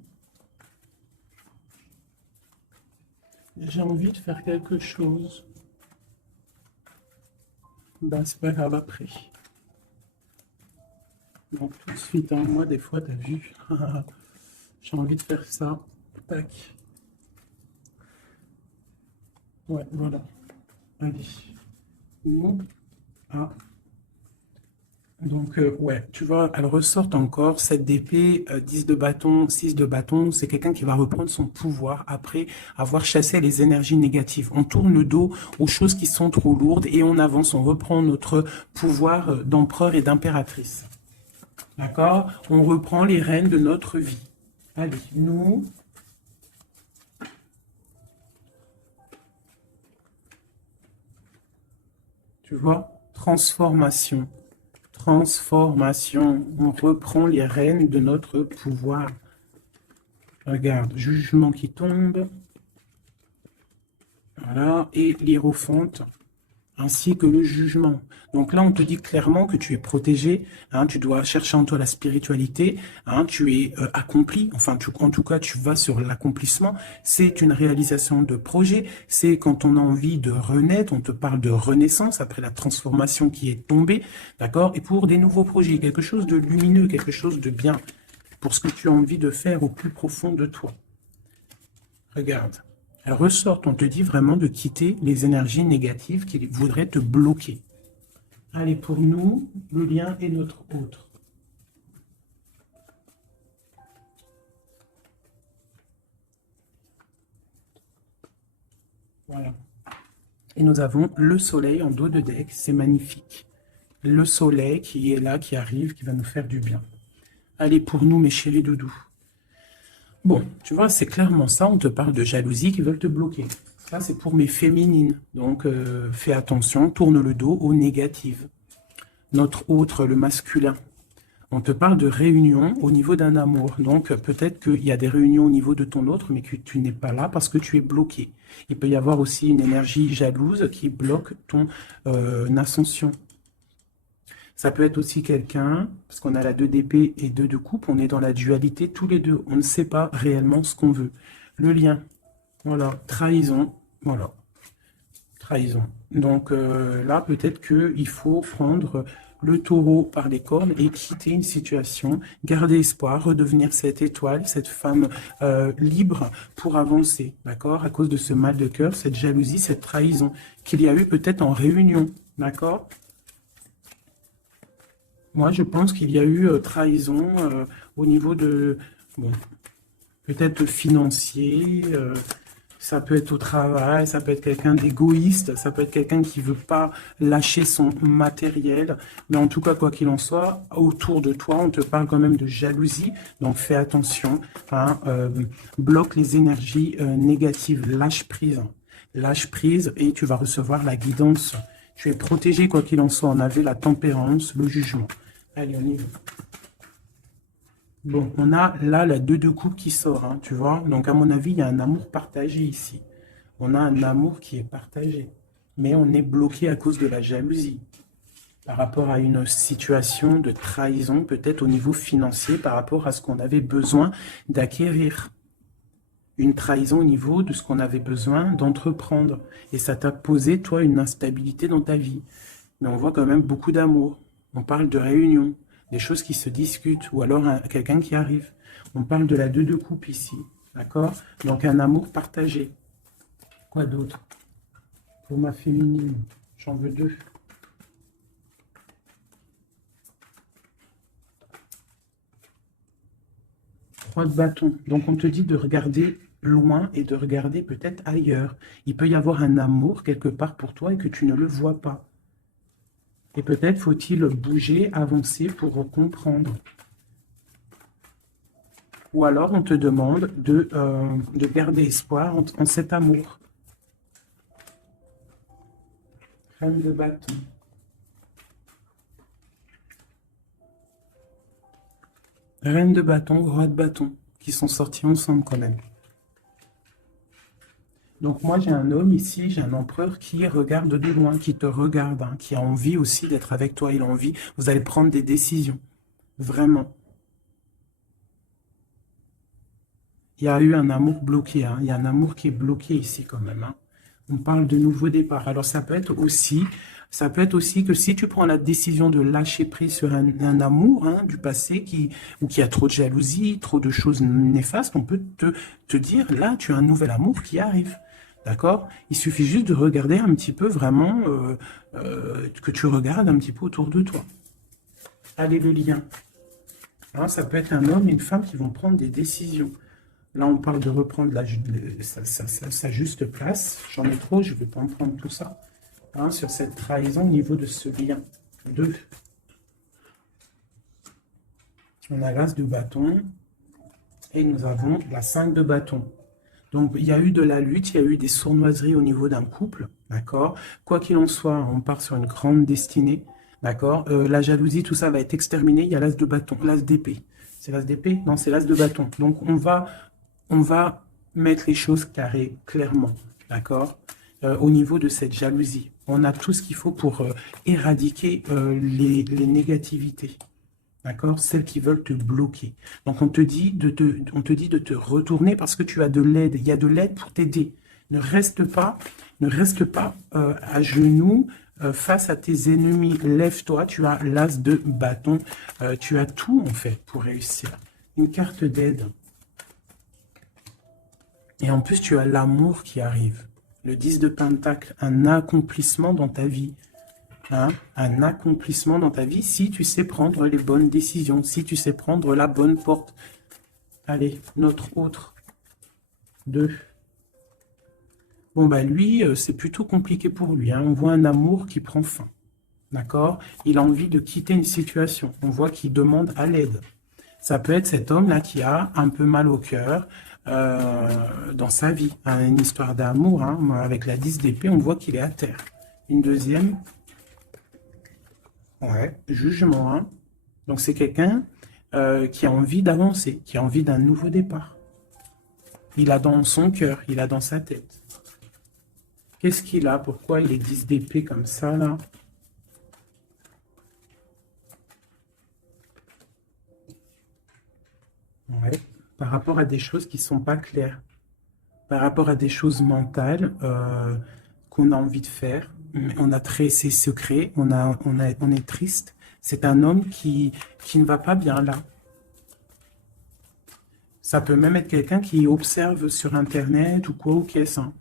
J'ai envie de faire quelque chose. Ben, c'est pas grave après. Donc tout de suite, hein, moi des fois, t'as vu, j'ai envie de faire ça. Tac. Ouais, voilà. Allez. Nous. Ah. Donc, ouais, tu vois, elle ressort encore, 7 d'épée, 10 de bâton, 6 de bâton. C'est quelqu'un qui va reprendre son pouvoir après avoir chassé les énergies négatives. On tourne le dos aux choses qui sont trop lourdes et on avance, on reprend notre pouvoir d'empereur et d'impératrice. D'accord? On reprend les rênes de notre vie. Allez, nous... Tu vois? Transformation. Transformation. On reprend les rênes de notre pouvoir. Regarde, jugement qui tombe. Voilà, et l'hiérophante, ainsi que le jugement. Donc là, on te dit clairement que tu es protégé, hein, tu dois chercher en toi la spiritualité, hein, tu es accompli, enfin, en tout cas, tu vas sur l'accomplissement. C'est une réalisation de projet, c'est quand on a envie de renaître, on te parle de renaissance après la transformation qui est tombée, d'accord? Et pour des nouveaux projets, quelque chose de lumineux, quelque chose de bien, pour ce que tu as envie de faire au plus profond de toi. Regarde. Elle ressort, on te dit vraiment de quitter les énergies négatives qui voudraient te bloquer. Allez, pour nous, le lien est notre autre. Voilà. Et nous avons le soleil en dos de deck, c'est magnifique. Le soleil qui est là, qui arrive, qui va nous faire du bien. Allez, pour nous, mes chéris doudous. Bon, tu vois, c'est clairement ça, on te parle de jalousie qui veulent te bloquer. Ça, c'est pour mes féminines. Donc, fais attention, tourne le dos aux négatives. Notre autre, le masculin. On te parle de réunion au niveau d'un amour. Donc, peut-être qu'il y a des réunions au niveau de ton autre, mais que tu n'es pas là parce que tu es bloqué. Il peut y avoir aussi une énergie jalouse qui bloque ton ascension. Ça peut être aussi quelqu'un, parce qu'on a la 2 d'épée et 2 de coupe, on est dans la dualité tous les deux. On ne sait pas réellement ce qu'on veut. Le lien, voilà, trahison, voilà, trahison. Donc là, peut-être qu'il faut prendre le taureau par les cornes et quitter une situation, garder espoir, redevenir cette étoile, cette femme libre pour avancer, d'accord? À cause de ce mal de cœur, cette jalousie, cette trahison qu'il y a eu peut-être en réunion, d'accord? Moi, je pense qu'il y a eu trahison au niveau de, bon, peut-être financier, ça peut être au travail, ça peut être quelqu'un d'égoïste, ça peut être quelqu'un qui ne veut pas lâcher son matériel. Mais en tout cas, quoi qu'il en soit, autour de toi, on te parle quand même de jalousie. Donc, fais attention, hein, bloque les énergies négatives, lâche prise. Lâche prise et tu vas recevoir la guidance. Tu es protégé, quoi qu'il en soit. On avait la tempérance, le jugement. Allez, on y va. Bon, on a là la 2 de coupe qui sort, hein, tu vois. Donc, à mon avis, il y a un amour partagé ici. On a un amour qui est partagé. Mais on est bloqué à cause de la jalousie. Par rapport à une situation de trahison, peut-être au niveau financier, par rapport à ce qu'on avait besoin d'acquérir. Une trahison au niveau de ce qu'on avait besoin d'entreprendre. Et ça t'a posé, toi, une instabilité dans ta vie. Mais on voit quand même beaucoup d'amour. On parle de réunion, des choses qui se discutent, ou alors quelqu'un qui arrive. On parle de la 2 de coupe ici, d'accord? Donc un amour partagé. Quoi d'autre? Pour ma féminine, j'en veux 2. Trois de bâton. Donc on te dit de regarder loin et de regarder peut-être ailleurs. Il peut y avoir un amour quelque part pour toi et que tu ne le vois pas. Et peut-être faut-il bouger, avancer pour comprendre. Ou alors, on te demande de garder espoir en cet amour. Reine de bâton. Reine de bâton, roi de bâton, qui sont sortis ensemble quand même. Donc moi, j'ai un homme ici, j'ai un empereur qui regarde de loin, qui te regarde, hein, qui a envie aussi d'être avec toi. Il a envie, vous allez prendre des décisions. Vraiment. Il y a eu un amour bloqué, hein. Il y a un amour qui est bloqué ici quand même, hein. On parle de nouveau départ. Alors ça peut être aussi que si tu prends la décision de lâcher prise sur un amour, hein, du passé ou qui a trop de jalousie, trop de choses néfastes, on peut te dire, là, tu as un nouvel amour qui arrive. D'accord? Il suffit juste de regarder un petit peu vraiment, que tu regardes un petit peu autour de toi. Allez, le lien. Alors, ça peut être un homme et une femme qui vont prendre des décisions. Là, on parle de reprendre sa juste place. J'en ai trop, je ne vais pas en prendre tout ça. Hein, sur cette trahison au niveau de ce lien. 2. On a l'as de bâton. Et nous avons la 5 de bâton. Donc, il y a eu de la lutte, il y a eu des sournoiseries au niveau d'un couple. D'accord? Quoi qu'il en soit, on part sur une grande destinée. D'accord? La jalousie, tout ça va être exterminé. Il y a l'as de bâton, l'as d'épée. C'est l'as d'épée? Non, c'est l'as de bâton. Donc, on va mettre les choses carrées, clairement, d'accord, au niveau de cette jalousie. On a tout ce qu'il faut pour éradiquer les négativités, d'accord, celles qui veulent te bloquer. Donc, on te dit de te retourner parce que tu as de l'aide. Il y a de l'aide pour t'aider. Ne reste pas à genoux face à tes ennemis. Lève-toi, tu as l'as de bâton. Tu as tout, en fait, pour réussir. Une carte d'aide. Et en plus, tu as l'amour qui arrive. Le 10 de Pentacle, un accomplissement dans ta vie. Hein? Un accomplissement dans ta vie si tu sais prendre les bonnes décisions, si tu sais prendre la bonne porte. Allez, notre autre. 2. Bon, bah lui, c'est plutôt compliqué pour lui. Hein? On voit un amour qui prend fin. D'accord? Il a envie de quitter une situation. On voit qu'il demande à l'aide. Ça peut être cet homme-là qui a un peu mal au cœur dans sa vie. Hein, une histoire d'amour, hein, avec la 10 d'épée, on voit qu'il est à terre. Une deuxième. Ouais, jugement. Hein. Donc c'est quelqu'un qui a envie d'avancer, qui a envie d'un nouveau départ. Il a dans son cœur, il a dans sa tête. Qu'est-ce qu'il a? Pourquoi il est 10 d'épée comme ça, là? Ouais. Par rapport à des choses qui ne sont pas claires, par rapport à des choses mentales qu'on a envie de faire, mais on a ses secrets, on est triste. C'est un homme qui ne va pas bien là. Ça peut même être quelqu'un qui observe sur Internet ou quoi ou qu'est-ce. Hein.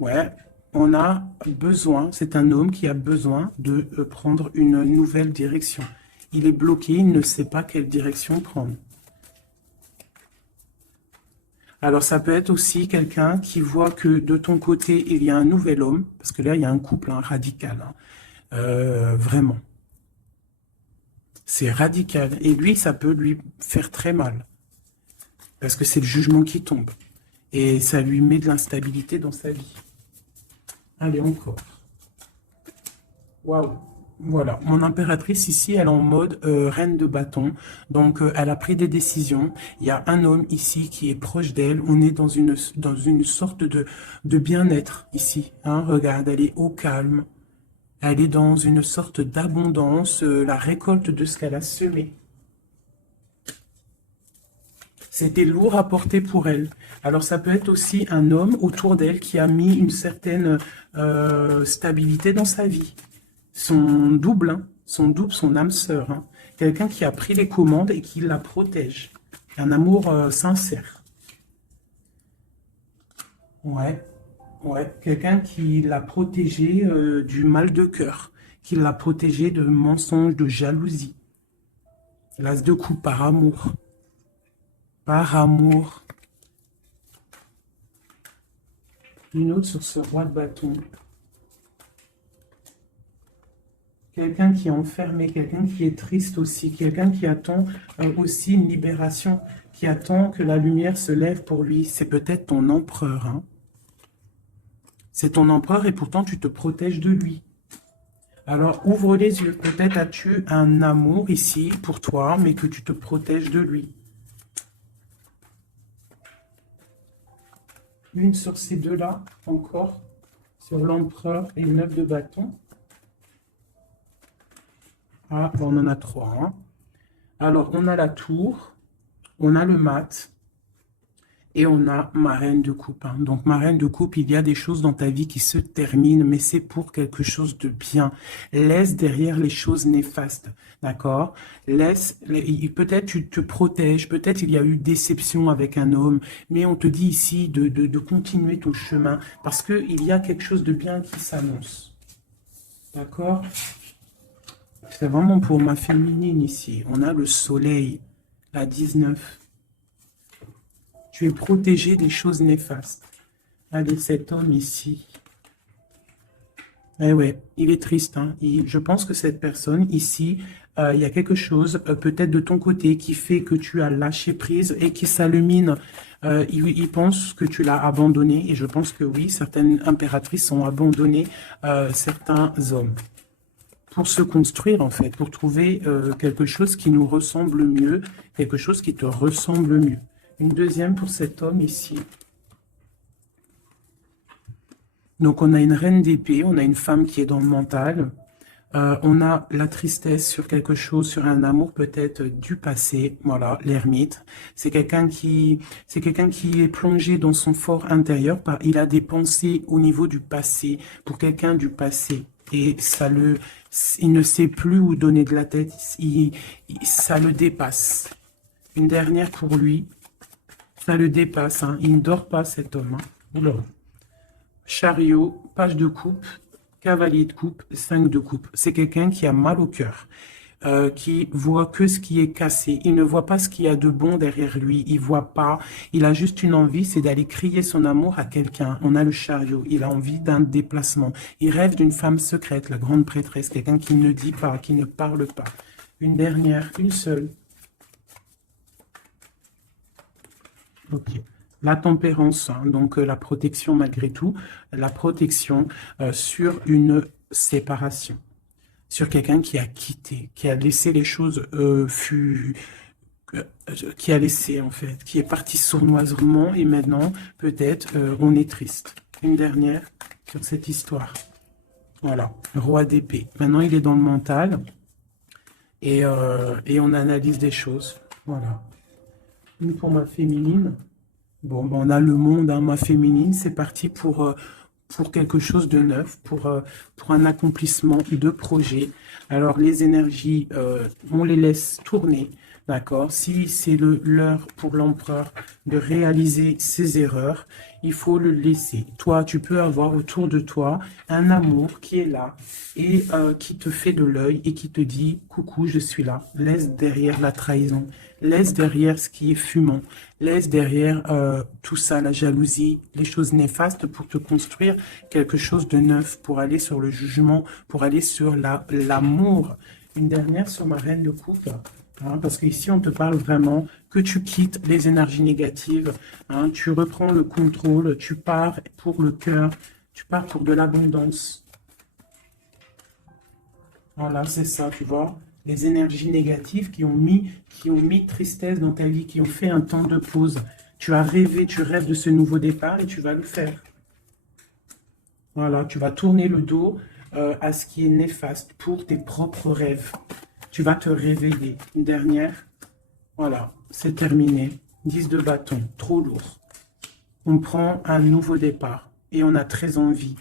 Ouais, on a besoin, c'est un homme qui a besoin de prendre une nouvelle direction. Il est bloqué, il ne sait pas quelle direction prendre. Alors, ça peut être aussi quelqu'un qui voit que de ton côté, il y a un nouvel homme, parce que là, il y a un couple hein, radical, hein, vraiment. C'est radical. Et lui, ça peut lui faire très mal, parce que c'est le jugement qui tombe. Et ça lui met de l'instabilité dans sa vie. Allez, encore. Waouh! Voilà, mon impératrice ici, elle est en mode reine de bâton. Donc, elle a pris des décisions. Il y a un homme ici qui est proche d'elle. On est dans une sorte de bien-être ici. Hein, regarde, elle est au calme. Elle est dans une sorte d'abondance, la récolte de ce qu'elle a semé. C'était lourd à porter pour elle. Alors, ça peut être aussi un homme autour d'elle qui a mis une certaine stabilité dans sa vie. Son double, hein, son âme sœur. Hein. Quelqu'un qui a pris les commandes et qui la protège. Un amour sincère. Ouais, ouais. Quelqu'un qui l'a protégé du mal de cœur. Qui l'a protégé de mensonges, de jalousie. L'as de coupe par amour. Par amour. Une autre sur ce roi de bâton. Quelqu'un qui est enfermé, quelqu'un qui est triste aussi, quelqu'un qui attend aussi une libération, qui attend que la lumière se lève pour lui. C'est peut-être ton empereur, hein. C'est ton empereur et pourtant tu te protèges de lui. Alors, ouvre les yeux. Peut-être as-tu un amour ici pour toi, mais que tu te protèges de lui. Une sur ces deux-là, encore, sur l'empereur et le 9 de bâton. Ah, bon, on en a trois, hein. Alors, on a la tour, on a le mat, et on a ma reine de coupe, hein. Donc, ma reine de coupe, il y a des choses dans ta vie qui se terminent, mais c'est pour quelque chose de bien. Laisse derrière les choses néfastes, d'accord? Peut-être tu te protèges, peut-être il y a eu déception avec un homme, mais on te dit ici de continuer ton chemin, parce qu'il y a quelque chose de bien qui s'annonce, d'accord? C'est vraiment pour ma féminine ici. On a le soleil, la 19. Tu es protégé des choses néfastes. Allez, cet homme ici. Eh ouais, il est triste, hein. Je pense que cette personne ici, il y a quelque chose, peut-être de ton côté, qui fait que tu as lâché prise et qui s'allumine. Il pense que tu l'as abandonné. Et je pense que oui, certaines impératrices ont abandonné certains hommes. Pour se construire, en fait, pour trouver quelque chose qui nous ressemble mieux, quelque chose qui te ressemble mieux. Une deuxième pour cet homme ici. Donc, on a une reine d'épée, on a une femme qui est dans le mental. On a la tristesse sur quelque chose, sur un amour peut-être du passé. Voilà, l'ermite. C'est quelqu'un qui est plongé dans son fort intérieur. Il a des pensées au niveau du passé, pour quelqu'un du passé. Et il ne sait plus où donner de la tête, ça le dépasse. Une dernière pour lui, ça le dépasse, hein. Il ne dort pas cet homme, hein. Oula. Chariot, page de coupe, cavalier de coupe, 5 de coupe. C'est quelqu'un qui a mal au cœur, qui voit que ce qui est cassé. Il ne voit pas ce qu'il y a de bon derrière lui. Il voit pas. Il a juste une envie, c'est d'aller crier son amour à quelqu'un. On a le chariot. Il a envie d'un déplacement. Il rêve d'une femme secrète, la grande prêtresse, quelqu'un qui ne dit pas, qui ne parle pas. Une dernière, une seule. Ok. La tempérance, hein, donc la protection malgré tout, la protection sur une séparation. Sur quelqu'un qui a quitté, qui a laissé les choses qui a laissé en fait, qui est parti sournoisement et maintenant peut-être on est triste. Une dernière sur cette histoire. Voilà, roi d'épée. Maintenant il est dans le mental et on analyse des choses. Voilà. Une pour ma féminine. Bon, ben, on a le monde, hein, ma féminine. C'est parti pour quelque chose de neuf, pour un accomplissement de projet. Alors, les énergies, on les laisse tourner, d'accord? Si c'est l'heure pour l'empereur de réaliser ses erreurs, il faut le laisser. Toi, tu peux avoir autour de toi un amour qui est là et qui te fait de l'œil et qui te dit « Coucou, je suis là ». Laisse derrière la trahison, laisse derrière ce qui est fumant, laisse derrière tout ça, la jalousie, les choses néfastes pour te construire quelque chose de neuf, pour aller sur le jugement, pour aller sur l'amour. Une dernière sur ma reine de coupe. Hein, parce qu'ici, on te parle vraiment que tu quittes les énergies négatives, hein, tu reprends le contrôle, tu pars pour le cœur, tu pars pour de l'abondance. Voilà, c'est ça, tu vois. Les énergies négatives qui ont mis tristesse dans ta vie, qui ont fait un temps de pause. Tu as rêvé, tu rêves de ce nouveau départ et tu vas le faire. Voilà, tu vas tourner le dos à ce qui est néfaste pour tes propres rêves. Tu vas te réveiller. Une dernière. Voilà, c'est terminé. 10 de bâton, trop lourd. On prend un nouveau départ et on a très envie